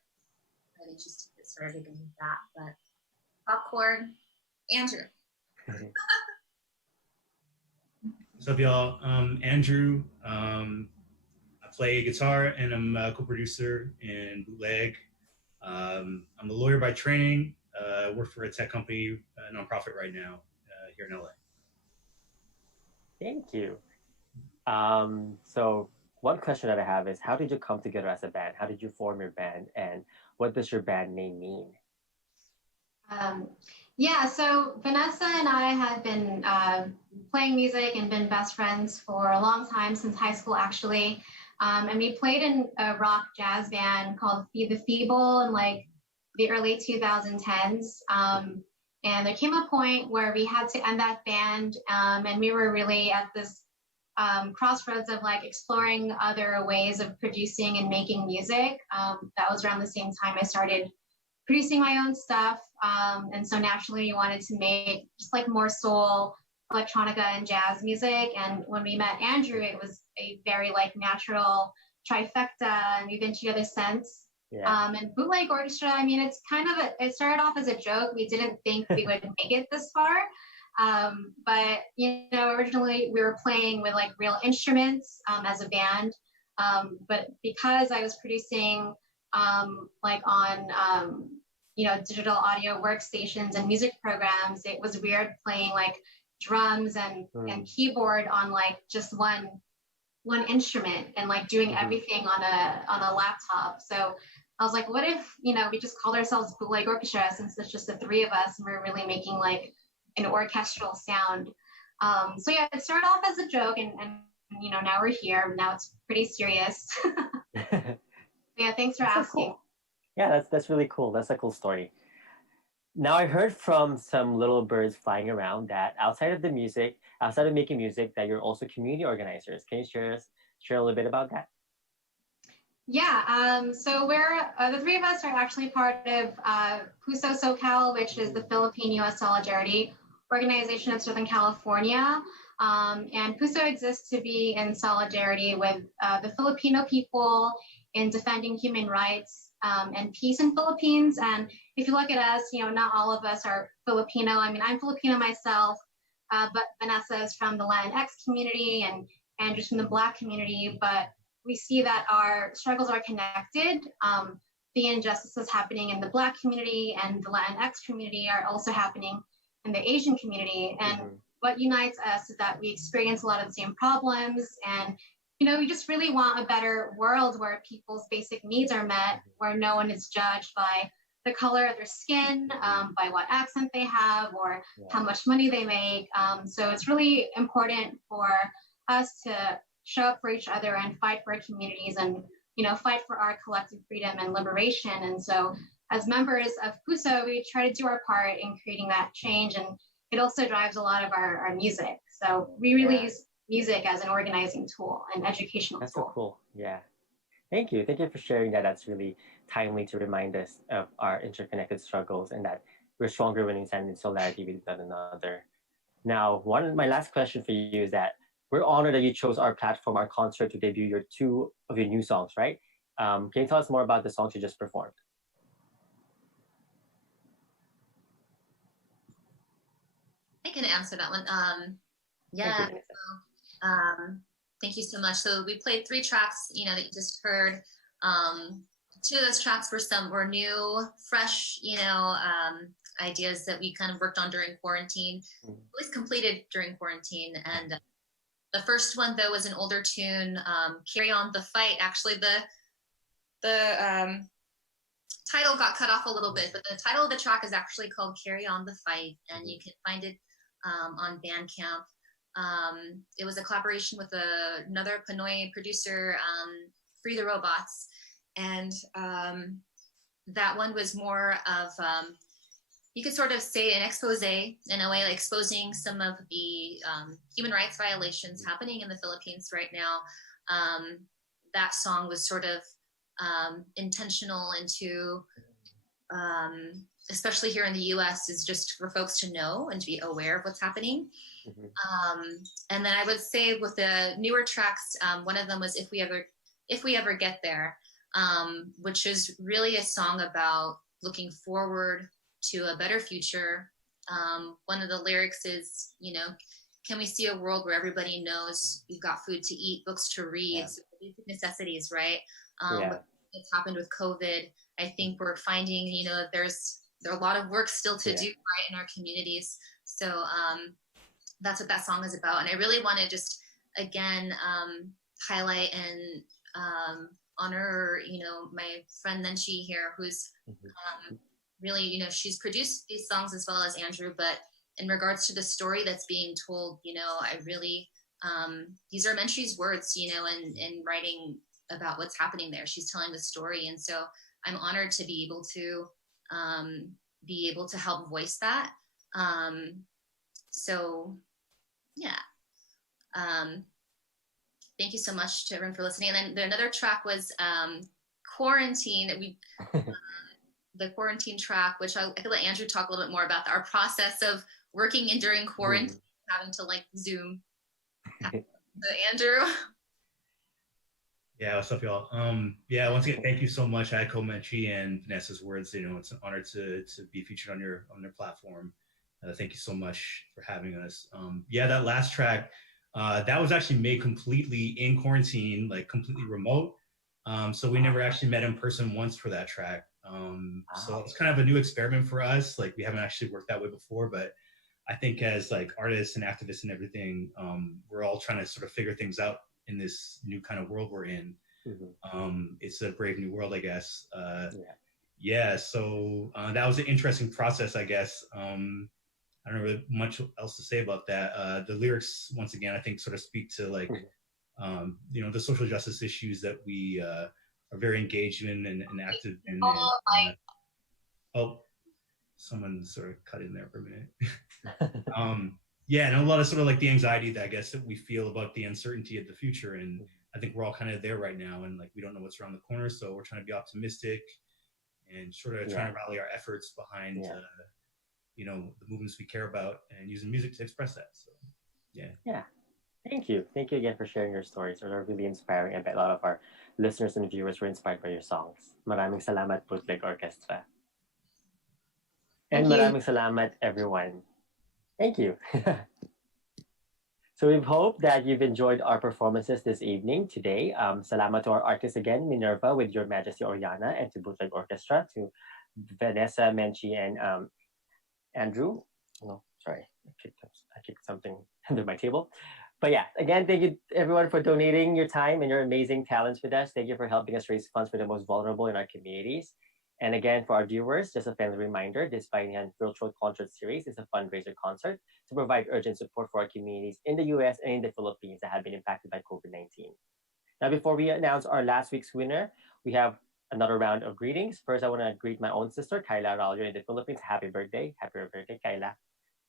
think just to get started with that. But popcorn, Andrew. What's up, y'all? Andrew. I play guitar and I'm a co-producer in Bootleg. I'm a lawyer by training. I work for a tech company, a nonprofit right now here in LA. Thank you. So one question that I have is, how did you come together as a band? How did you form your band? And what does your band name mean? Yeah, so Vanessa and I have been playing music and been best friends for a long time, since high school actually. And we played in a rock jazz band called Feed the Feeble in like the early 2010s. And there came a point where we had to end that band, and we were really at this crossroads of like exploring other ways of producing and making music. That was around the same time I started producing my own stuff. And so naturally we wanted to make just like more soul, electronica and jazz music. And when we met Andrew, it was a very like natural trifecta, and we've been together since. Yeah. And Bootleg Orchestra, I mean, it's kind of it started off as a joke. We didn't think we would make it this far. But you know, originally we were playing with like real instruments as a band. But because I was producing like on you know, digital audio workstations and music programs, it was weird playing like drums and keyboard on like just one instrument and like doing everything on a laptop. So I was like, what if, you know, we just called ourselves Bootleg Orchestra, since there's just the three of us and we're really making like an orchestral sound. So yeah, it started off as a joke, and you know, now we're here. Now it's pretty serious. Yeah, thanks for asking. Cool. Yeah, that's really cool. That's a cool story. Now, I heard from some little birds flying around that outside of making music, that you're also community organizers. Can you share a little bit about that? Yeah, so we're, the three of us are actually part of PUSO SoCal, which is the Philippine-U.S. Solidarity Organization of Southern California. And PUSO exists to be in solidarity with the Filipino people in defending human rights and peace in Philippines. And if you look at us, you know, not all of us are Filipino. I mean, I'm Filipino myself, but Vanessa is from the Latinx community and Andrew's from the Black community. But we see that our struggles are connected. The injustices happening in the Black community and the Latinx community are also happening in the Asian community. And what unites us is that we experience a lot of the same problems, and you know, we just really want a better world where people's basic needs are met, where no one is judged by the color of their skin, by what accent they have, or how much money they make. So it's really important for us to show up for each other and fight for our communities, and you know, fight for our collective freedom and liberation. And so as members of PUSO, we try to do our part in creating that change, and it also drives a lot of our music. So we really use music as an organizing tool and educational tool. That's so cool. Yeah. Thank you for sharing that. That's really timely to remind us of our interconnected struggles, and that we're stronger when we stand in solidarity with one another. Now, my last question for you is that we're honored that you chose our platform, our concert, to debut two of your new songs, right? Can you tell us more about the songs you just performed? I can answer that one. Yeah. Thank you so much. So we played 3 tracks, you know, that you just heard. 2 of those tracks were new, fresh, you know, ideas that we kind of worked on during quarantine, at least completed during quarantine. And the first one, though, was an older tune, Carry On the Fight. Actually, the title got cut off a little bit, but the title of the track is actually called Carry On the Fight, and you can find it on Bandcamp. It was a collaboration with another Pinoy producer, Free the Robots, and that one was more of, you could sort of say, an expose in a way, like exposing some of the human rights violations happening in the Philippines right now. That song was sort of intentional into, especially here in the US, is just for folks to know and to be aware of what's happening. And then I would say with the newer tracks, one of them was If We Ever Get There, which is really a song about looking forward to a better future. One of the lyrics is, you know, can we see a world where everybody knows you've got food to eat, books to read, basic necessities, right? What's happened with COVID, I think we're finding, you know, there's a lot of work still to do, right, in our communities. So that's what that song is about. And I really want to just, again, highlight and honor, you know, my friend Nenshi here, who's really, you know, she's produced these songs as well as Andrew, but in regards to the story that's being told, you know, I really, these are Nenshi's words, you know, and writing about what's happening there. She's telling the story. And so I'm honored to be able to help voice that. So yeah. thank you so much to everyone for listening. And then another track was Quarantine. The quarantine track, which I could let Andrew talk a little bit more about our process of working in during quarantine, having to like Zoom. Andrew. Yeah, what's up, y'all? Yeah, once again, thank you so much. I echo Menchie and Vanessa's words. You know, it's an honor to be featured on their platform. Thank you so much for having us. Yeah, that last track, that was actually made completely in quarantine, like completely remote. So we never actually met in person once for that track. So it's kind of a new experiment for us. Like we haven't actually worked that way before, but I think as like artists and activists and everything, we're all trying to sort of figure things out in this new kind of world we're in. It's a brave new world, I guess. Yeah, so that was an interesting process, I guess. I don't know really much else to say about that. The lyrics, once again, I think sort of speak to like, you know, the social justice issues that we are very engaged in and active in. Oh, someone sort of cut in there for a minute. Yeah, and a lot of sort of like the anxiety that I guess that we feel about the uncertainty of the future. And I think we're all kind of there right now, and like we don't know what's around the corner. So we're trying to be optimistic and sort of trying to rally our efforts behind, you know, the movements we care about and using music to express that. So, yeah. Yeah. Thank you. Thank you again for sharing your stories. They're really inspiring. I bet a lot of our listeners and viewers were inspired by your songs. Maraming salamat, Bootleg Orchestra. And maraming salamat, everyone. Thank you. So we hope that you've enjoyed our performances this evening, today. Salamat to our artists again, Minerva with Your Majesty Oriana, and to Bootleg Orchestra, to Vanessa, Menchie, and Andrew. Oh, sorry, I kicked something under my table. But yeah, again, thank you everyone for donating your time and your amazing talents with us. Thank you for helping us raise funds for the most vulnerable in our communities. And again, for our viewers, just a friendly reminder, this Bayanihan Virtual Concert Series is a fundraiser concert to provide urgent support for our communities in the US and in the Philippines that have been impacted by COVID-19. Now, before we announce our last week's winner, we have another round of greetings. First, I want to greet my own sister, Kyla Ralio in the Philippines. Happy birthday. Happy birthday, Kyla.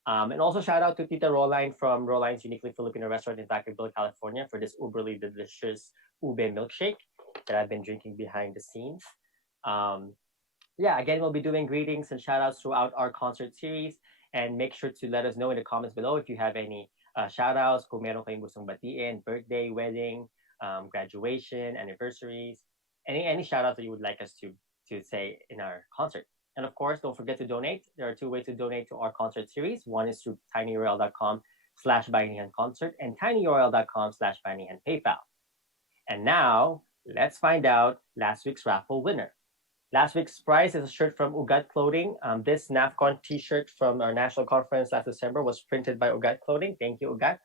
And also shout out to Tita Roline from Roline's Uniquely Filipino Restaurant in Vacaville, California for this uberly delicious ube milkshake that I've been drinking behind the scenes. Yeah, again, we'll be doing greetings and shout outs throughout our concert series. And make sure to let us know in the comments below if you have any shout outs, kung meron kayong gustong batiin, birthday, wedding, graduation, anniversaries, any shout outs that you would like us to say in our concert. And of course, don't forget to donate. There are two ways to donate to our concert series. One is through tinyurl.com/bayanihanconcert and tinyurl.com/bayanihanpaypal. And now, let's find out last week's raffle winner. Last week's prize is a shirt from Ugat Clothing. This NAFCON t-shirt from our national conference last December was printed by Ugat Clothing. Thank you, Ugat.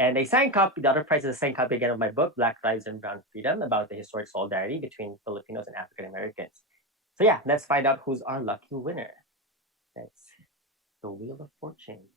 And a signed copy, the other prize is a signed copy again of my book, Black Lives and Brown Freedom, about the historic solidarity between Filipinos and African Americans. So yeah, let's find out who's our lucky winner. That's the Wheel of Fortune.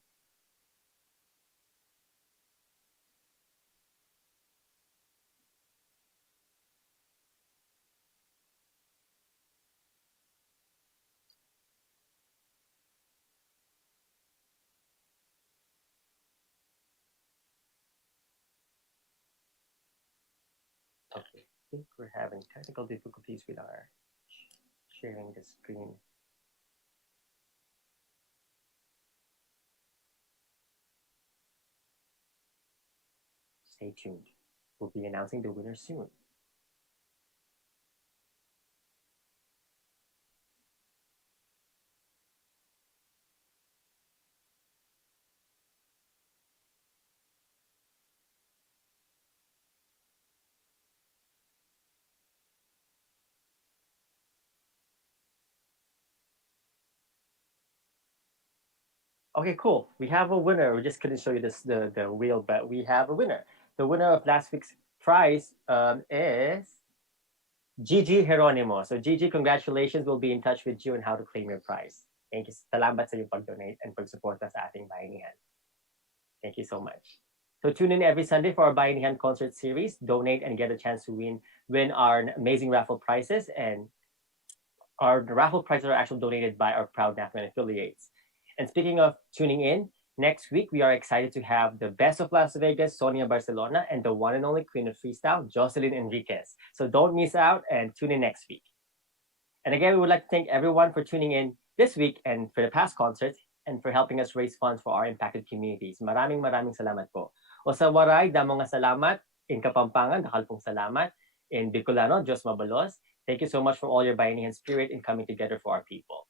Okay, I think we're having technical difficulties with our sharing the screen. Stay tuned. We'll be announcing the winner soon. Okay, cool. We have a winner. We just couldn't show you this the wheel, but we have a winner. The winner of last week's prize is Gigi Geronimo. So Gigi, congratulations. We'll be in touch with you on how to claim your prize. Thank you. Salamat sa iyong pag-donate and pag-support sa ating Bayanihan. Thank you so much. So tune in every Sunday for our Bayanihan Concert Series. Donate and get a chance to win our amazing raffle prizes. And our raffle prizes are actually donated by our proud NAFCON affiliates. And speaking of tuning in, Next week, we are excited to have the best of Las Vegas, Sonia Barcelona, and the one and only Queen of Freestyle, Jocelyn Enriquez. So don't miss out and tune in next week. And again, we would like to thank everyone for tuning in this week and for the past concerts and for helping us raise funds for our impacted communities. Maraming salamat po. O sa Waray, damo nga salamat. In Kapampangan, dakalpong salamat. In Bicolano, Diyos mabalos. Thank you so much for all your Bayanihan spirit in coming together for our people.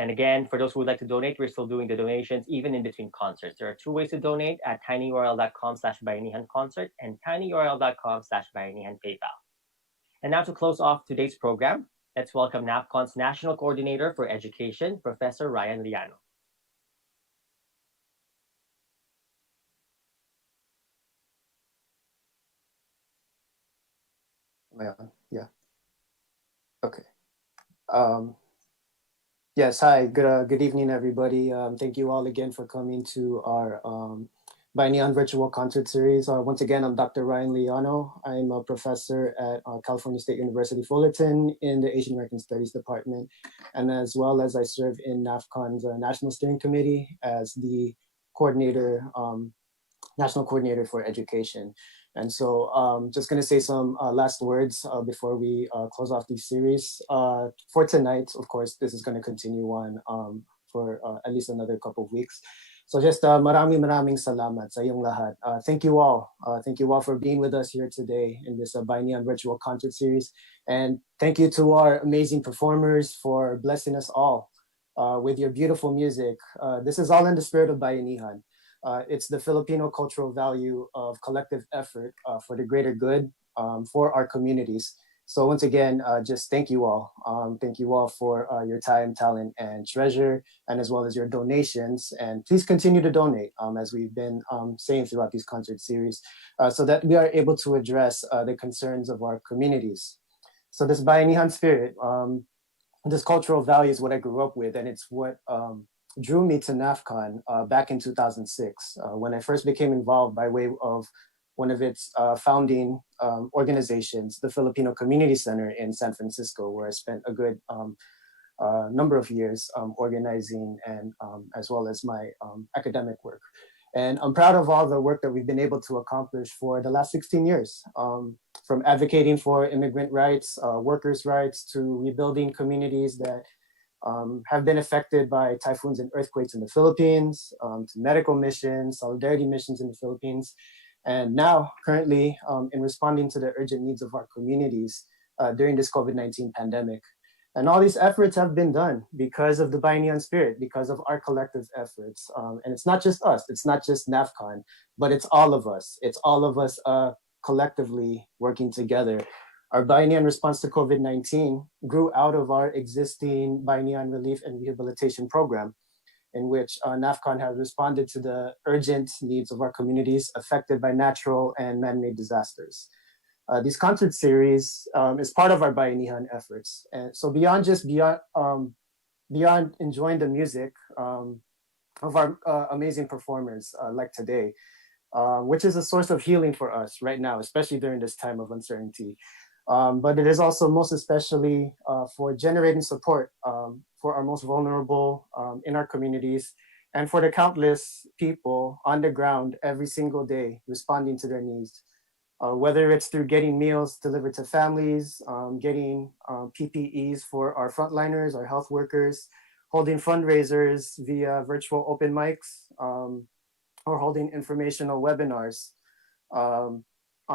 And again, for those who would like to donate, we're still doing the donations even in between concerts. There are two ways to donate at tinyurl.com/bayanihanconcert and tinyurl.com/bayanihanpaypal. And now to close off today's program, let's welcome NAFCON's National Coordinator for Education, Professor Ryan Liano. Am I on? Yeah. Okay. Yes, hi, good evening, everybody. Thank you all again for coming to our Bayanihan Virtual Concert Series. Once again, I'm Dr. Ryan Liano. I'm a professor at California State University, Fullerton in the Asian American Studies Department, and as well as I serve in NAFCON's National Steering Committee as the coordinator, National Coordinator for Education. And so just going to say some last words before we close off this series. For tonight, of course, this is going to continue on for at least another couple of weeks. So just maraming salamat sa iyong lahat. Thank you all. Thank you all for being with us here today in this Bayanihan Virtual Concert Series. And thank you to our amazing performers for blessing us all with your beautiful music. This is all in the spirit of Bayanihan. It's the Filipino cultural value of collective effort for the greater good for our communities. So once again, just thank you all. Thank you all for your time, talent, and treasure, and as well as your donations. And please continue to donate, as we've been saying throughout these concert series, so that we are able to address the concerns of our communities. So this Bayanihan spirit, this cultural value is what I grew up with, and it's what drew me to NAFCON back in 2006, when I first became involved by way of one of its founding organizations, the Filipino Community Center in San Francisco, where I spent a good number of years organizing and as well as my academic work. And I'm proud of all the work that we've been able to accomplish for the last 16 years, from advocating for immigrant rights, workers' rights, to rebuilding communities that have been affected by typhoons and earthquakes in the Philippines, to medical missions, solidarity missions in the Philippines, and now currently in responding to the urgent needs of our communities during this COVID-19 pandemic. And all these efforts have been done because of the Bayanihan spirit, because of our collective efforts. And it's not just us, it's not just NAFCON, but it's all of us. It's all of us collectively working together. Our Bayanihan response to COVID-19 grew out of our existing Bayanihan Relief and Rehabilitation Program, in which NAFCON has responded to the urgent needs of our communities affected by natural and man-made disasters. This concert series is part of our Bayanihan efforts. And so beyond enjoying the music of our amazing performers like today, which is a source of healing for us right now, especially during this time of uncertainty. But it is also most especially for generating support for our most vulnerable in our communities, and for the countless people on the ground every single day responding to their needs. Whether it's through getting meals delivered to families, getting PPEs for our frontliners, our health workers, holding fundraisers via virtual open mics, or holding informational webinars on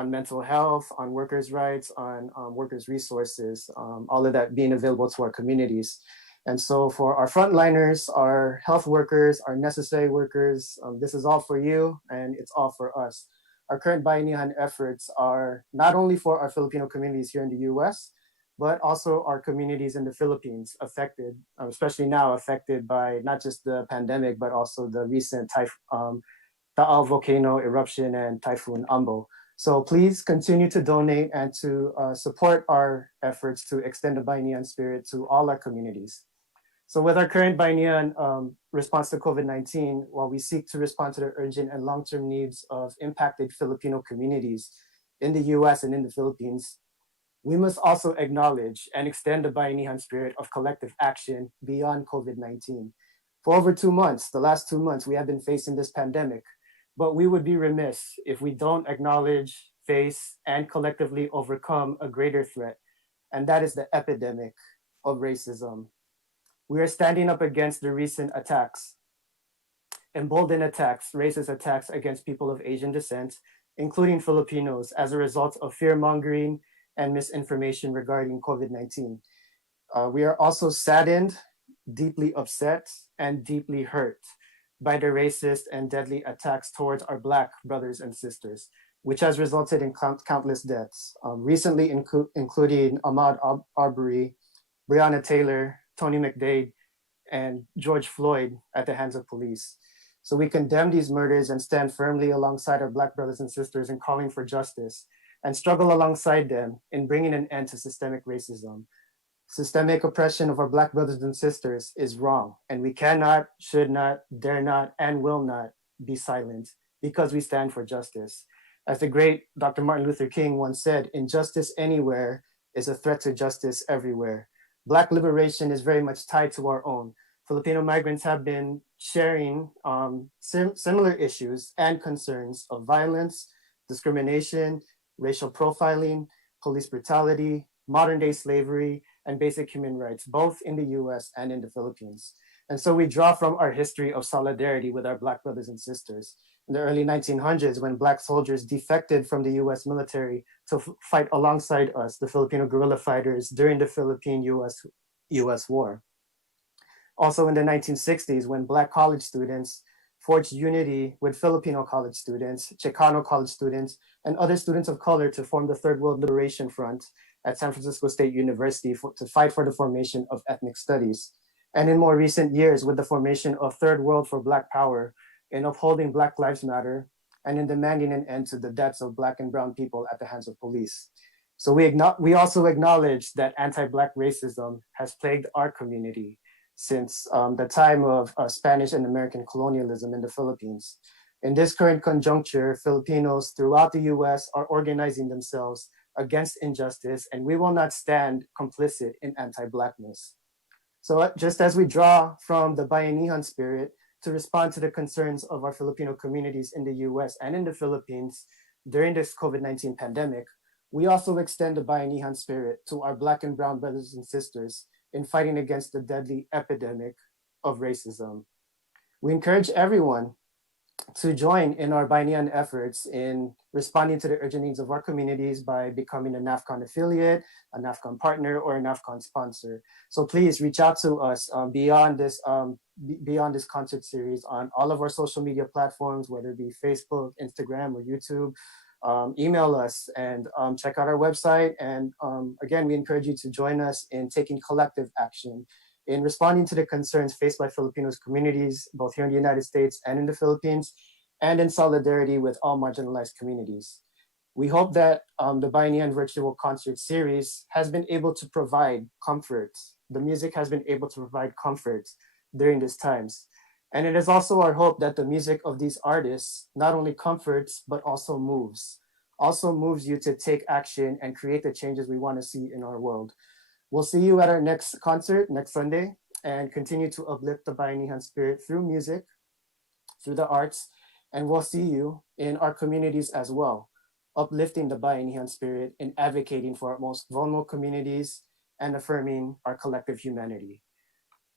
mental health, on workers' rights, on workers' resources, all of that being available to our communities. And so for our frontliners, our health workers, our necessary workers, this is all for you and it's all for us. Our current Bayanihan efforts are not only for our Filipino communities here in the US, but also our communities in the Philippines affected, especially now affected by not just the pandemic, but also the recent Taal volcano eruption and Typhoon Ambo. So please continue to donate and to support our efforts to extend the Bayanihan spirit to all our communities. So with our current Bayanihan response to COVID-19, while we seek to respond to the urgent and long-term needs of impacted Filipino communities in the US and in the Philippines, we must also acknowledge and extend the Bayanihan spirit of collective action beyond COVID-19. For over 2 months, the last 2 months, we have been facing this pandemic, but we would be remiss if we don't acknowledge, face, and collectively overcome a greater threat, and that is the epidemic of racism. We are standing up against the recent attacks, emboldened attacks, racist attacks against people of Asian descent, including Filipinos, as a result of fear-mongering and misinformation regarding COVID-19. We are also saddened, deeply upset, and deeply hurt by the racist and deadly attacks towards our Black brothers and sisters, which has resulted in countless deaths, recently including Ahmaud Arbery, Breonna Taylor, Tony McDade, and George Floyd at the hands of police. So we condemn these murders and stand firmly alongside our Black brothers and sisters in calling for justice and struggle alongside them in bringing an end to systemic racism. Systemic oppression of our Black brothers and sisters is wrong, and we cannot, should not, dare not, and will not be silent because we stand for justice. As the great Dr. Martin Luther King once said, injustice anywhere is a threat to justice everywhere. Black liberation is very much tied to our own. Filipino migrants have been sharing similar issues and concerns of violence, discrimination, racial profiling, police brutality, modern day slavery, and basic human rights, both in the US and in the Philippines. And so we draw from our history of solidarity with our Black brothers and sisters. In the early 1900s, when Black soldiers defected from the US military to fight alongside us, the Filipino guerrilla fighters, during the Philippine-US War. Also in the 1960s, when Black college students forged unity with Filipino college students, Chicano college students, and other students of color to form the Third World Liberation Front at San Francisco State University to fight for the formation of ethnic studies. And in more recent years, with the formation of Third World for Black Power, in upholding Black Lives Matter, and in demanding an end to the deaths of Black and brown people at the hands of police. So we also acknowledge that anti-Black racism has plagued our community since the time of Spanish and American colonialism in the Philippines. In this current conjuncture, Filipinos throughout the US are organizing themselves against injustice, and we will not stand complicit in anti-Blackness. So just as we draw from the Bayanihan spirit to respond to the concerns of our Filipino communities in the US and in the Philippines during this COVID-19 pandemic, we also extend the Bayanihan spirit to our Black and brown brothers and sisters in fighting against the deadly epidemic of racism. We encourage everyone to join in our Bayanihan efforts in responding to the urgent needs of our communities by becoming a NAFCON affiliate, a NAFCON partner, or a NAFCON sponsor. So please reach out to us beyond this concert series on all of our social media platforms, whether it be Facebook, Instagram, or YouTube. Email us and check out our website. And again, we encourage you to join us in taking collective action in responding to the concerns faced by Filipinos communities, both here in the United States and in the Philippines, and in solidarity with all marginalized communities. We hope that the Bayanihan Virtual Concert Series has been able to provide comfort. The music has been able to provide comfort during these times. And it is also our hope that the music of these artists not only comforts, but also moves you to take action and create the changes we want to see in our world. We'll see you at our next concert next Sunday and continue to uplift the Bayanihan spirit through music, through the arts, and we'll see you in our communities as well, uplifting the Bayanihan spirit and advocating for our most vulnerable communities and affirming our collective humanity.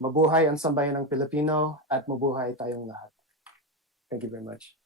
Mabuhay ang sambayanang Pilipino at mabuhay tayong lahat. Thank you very much.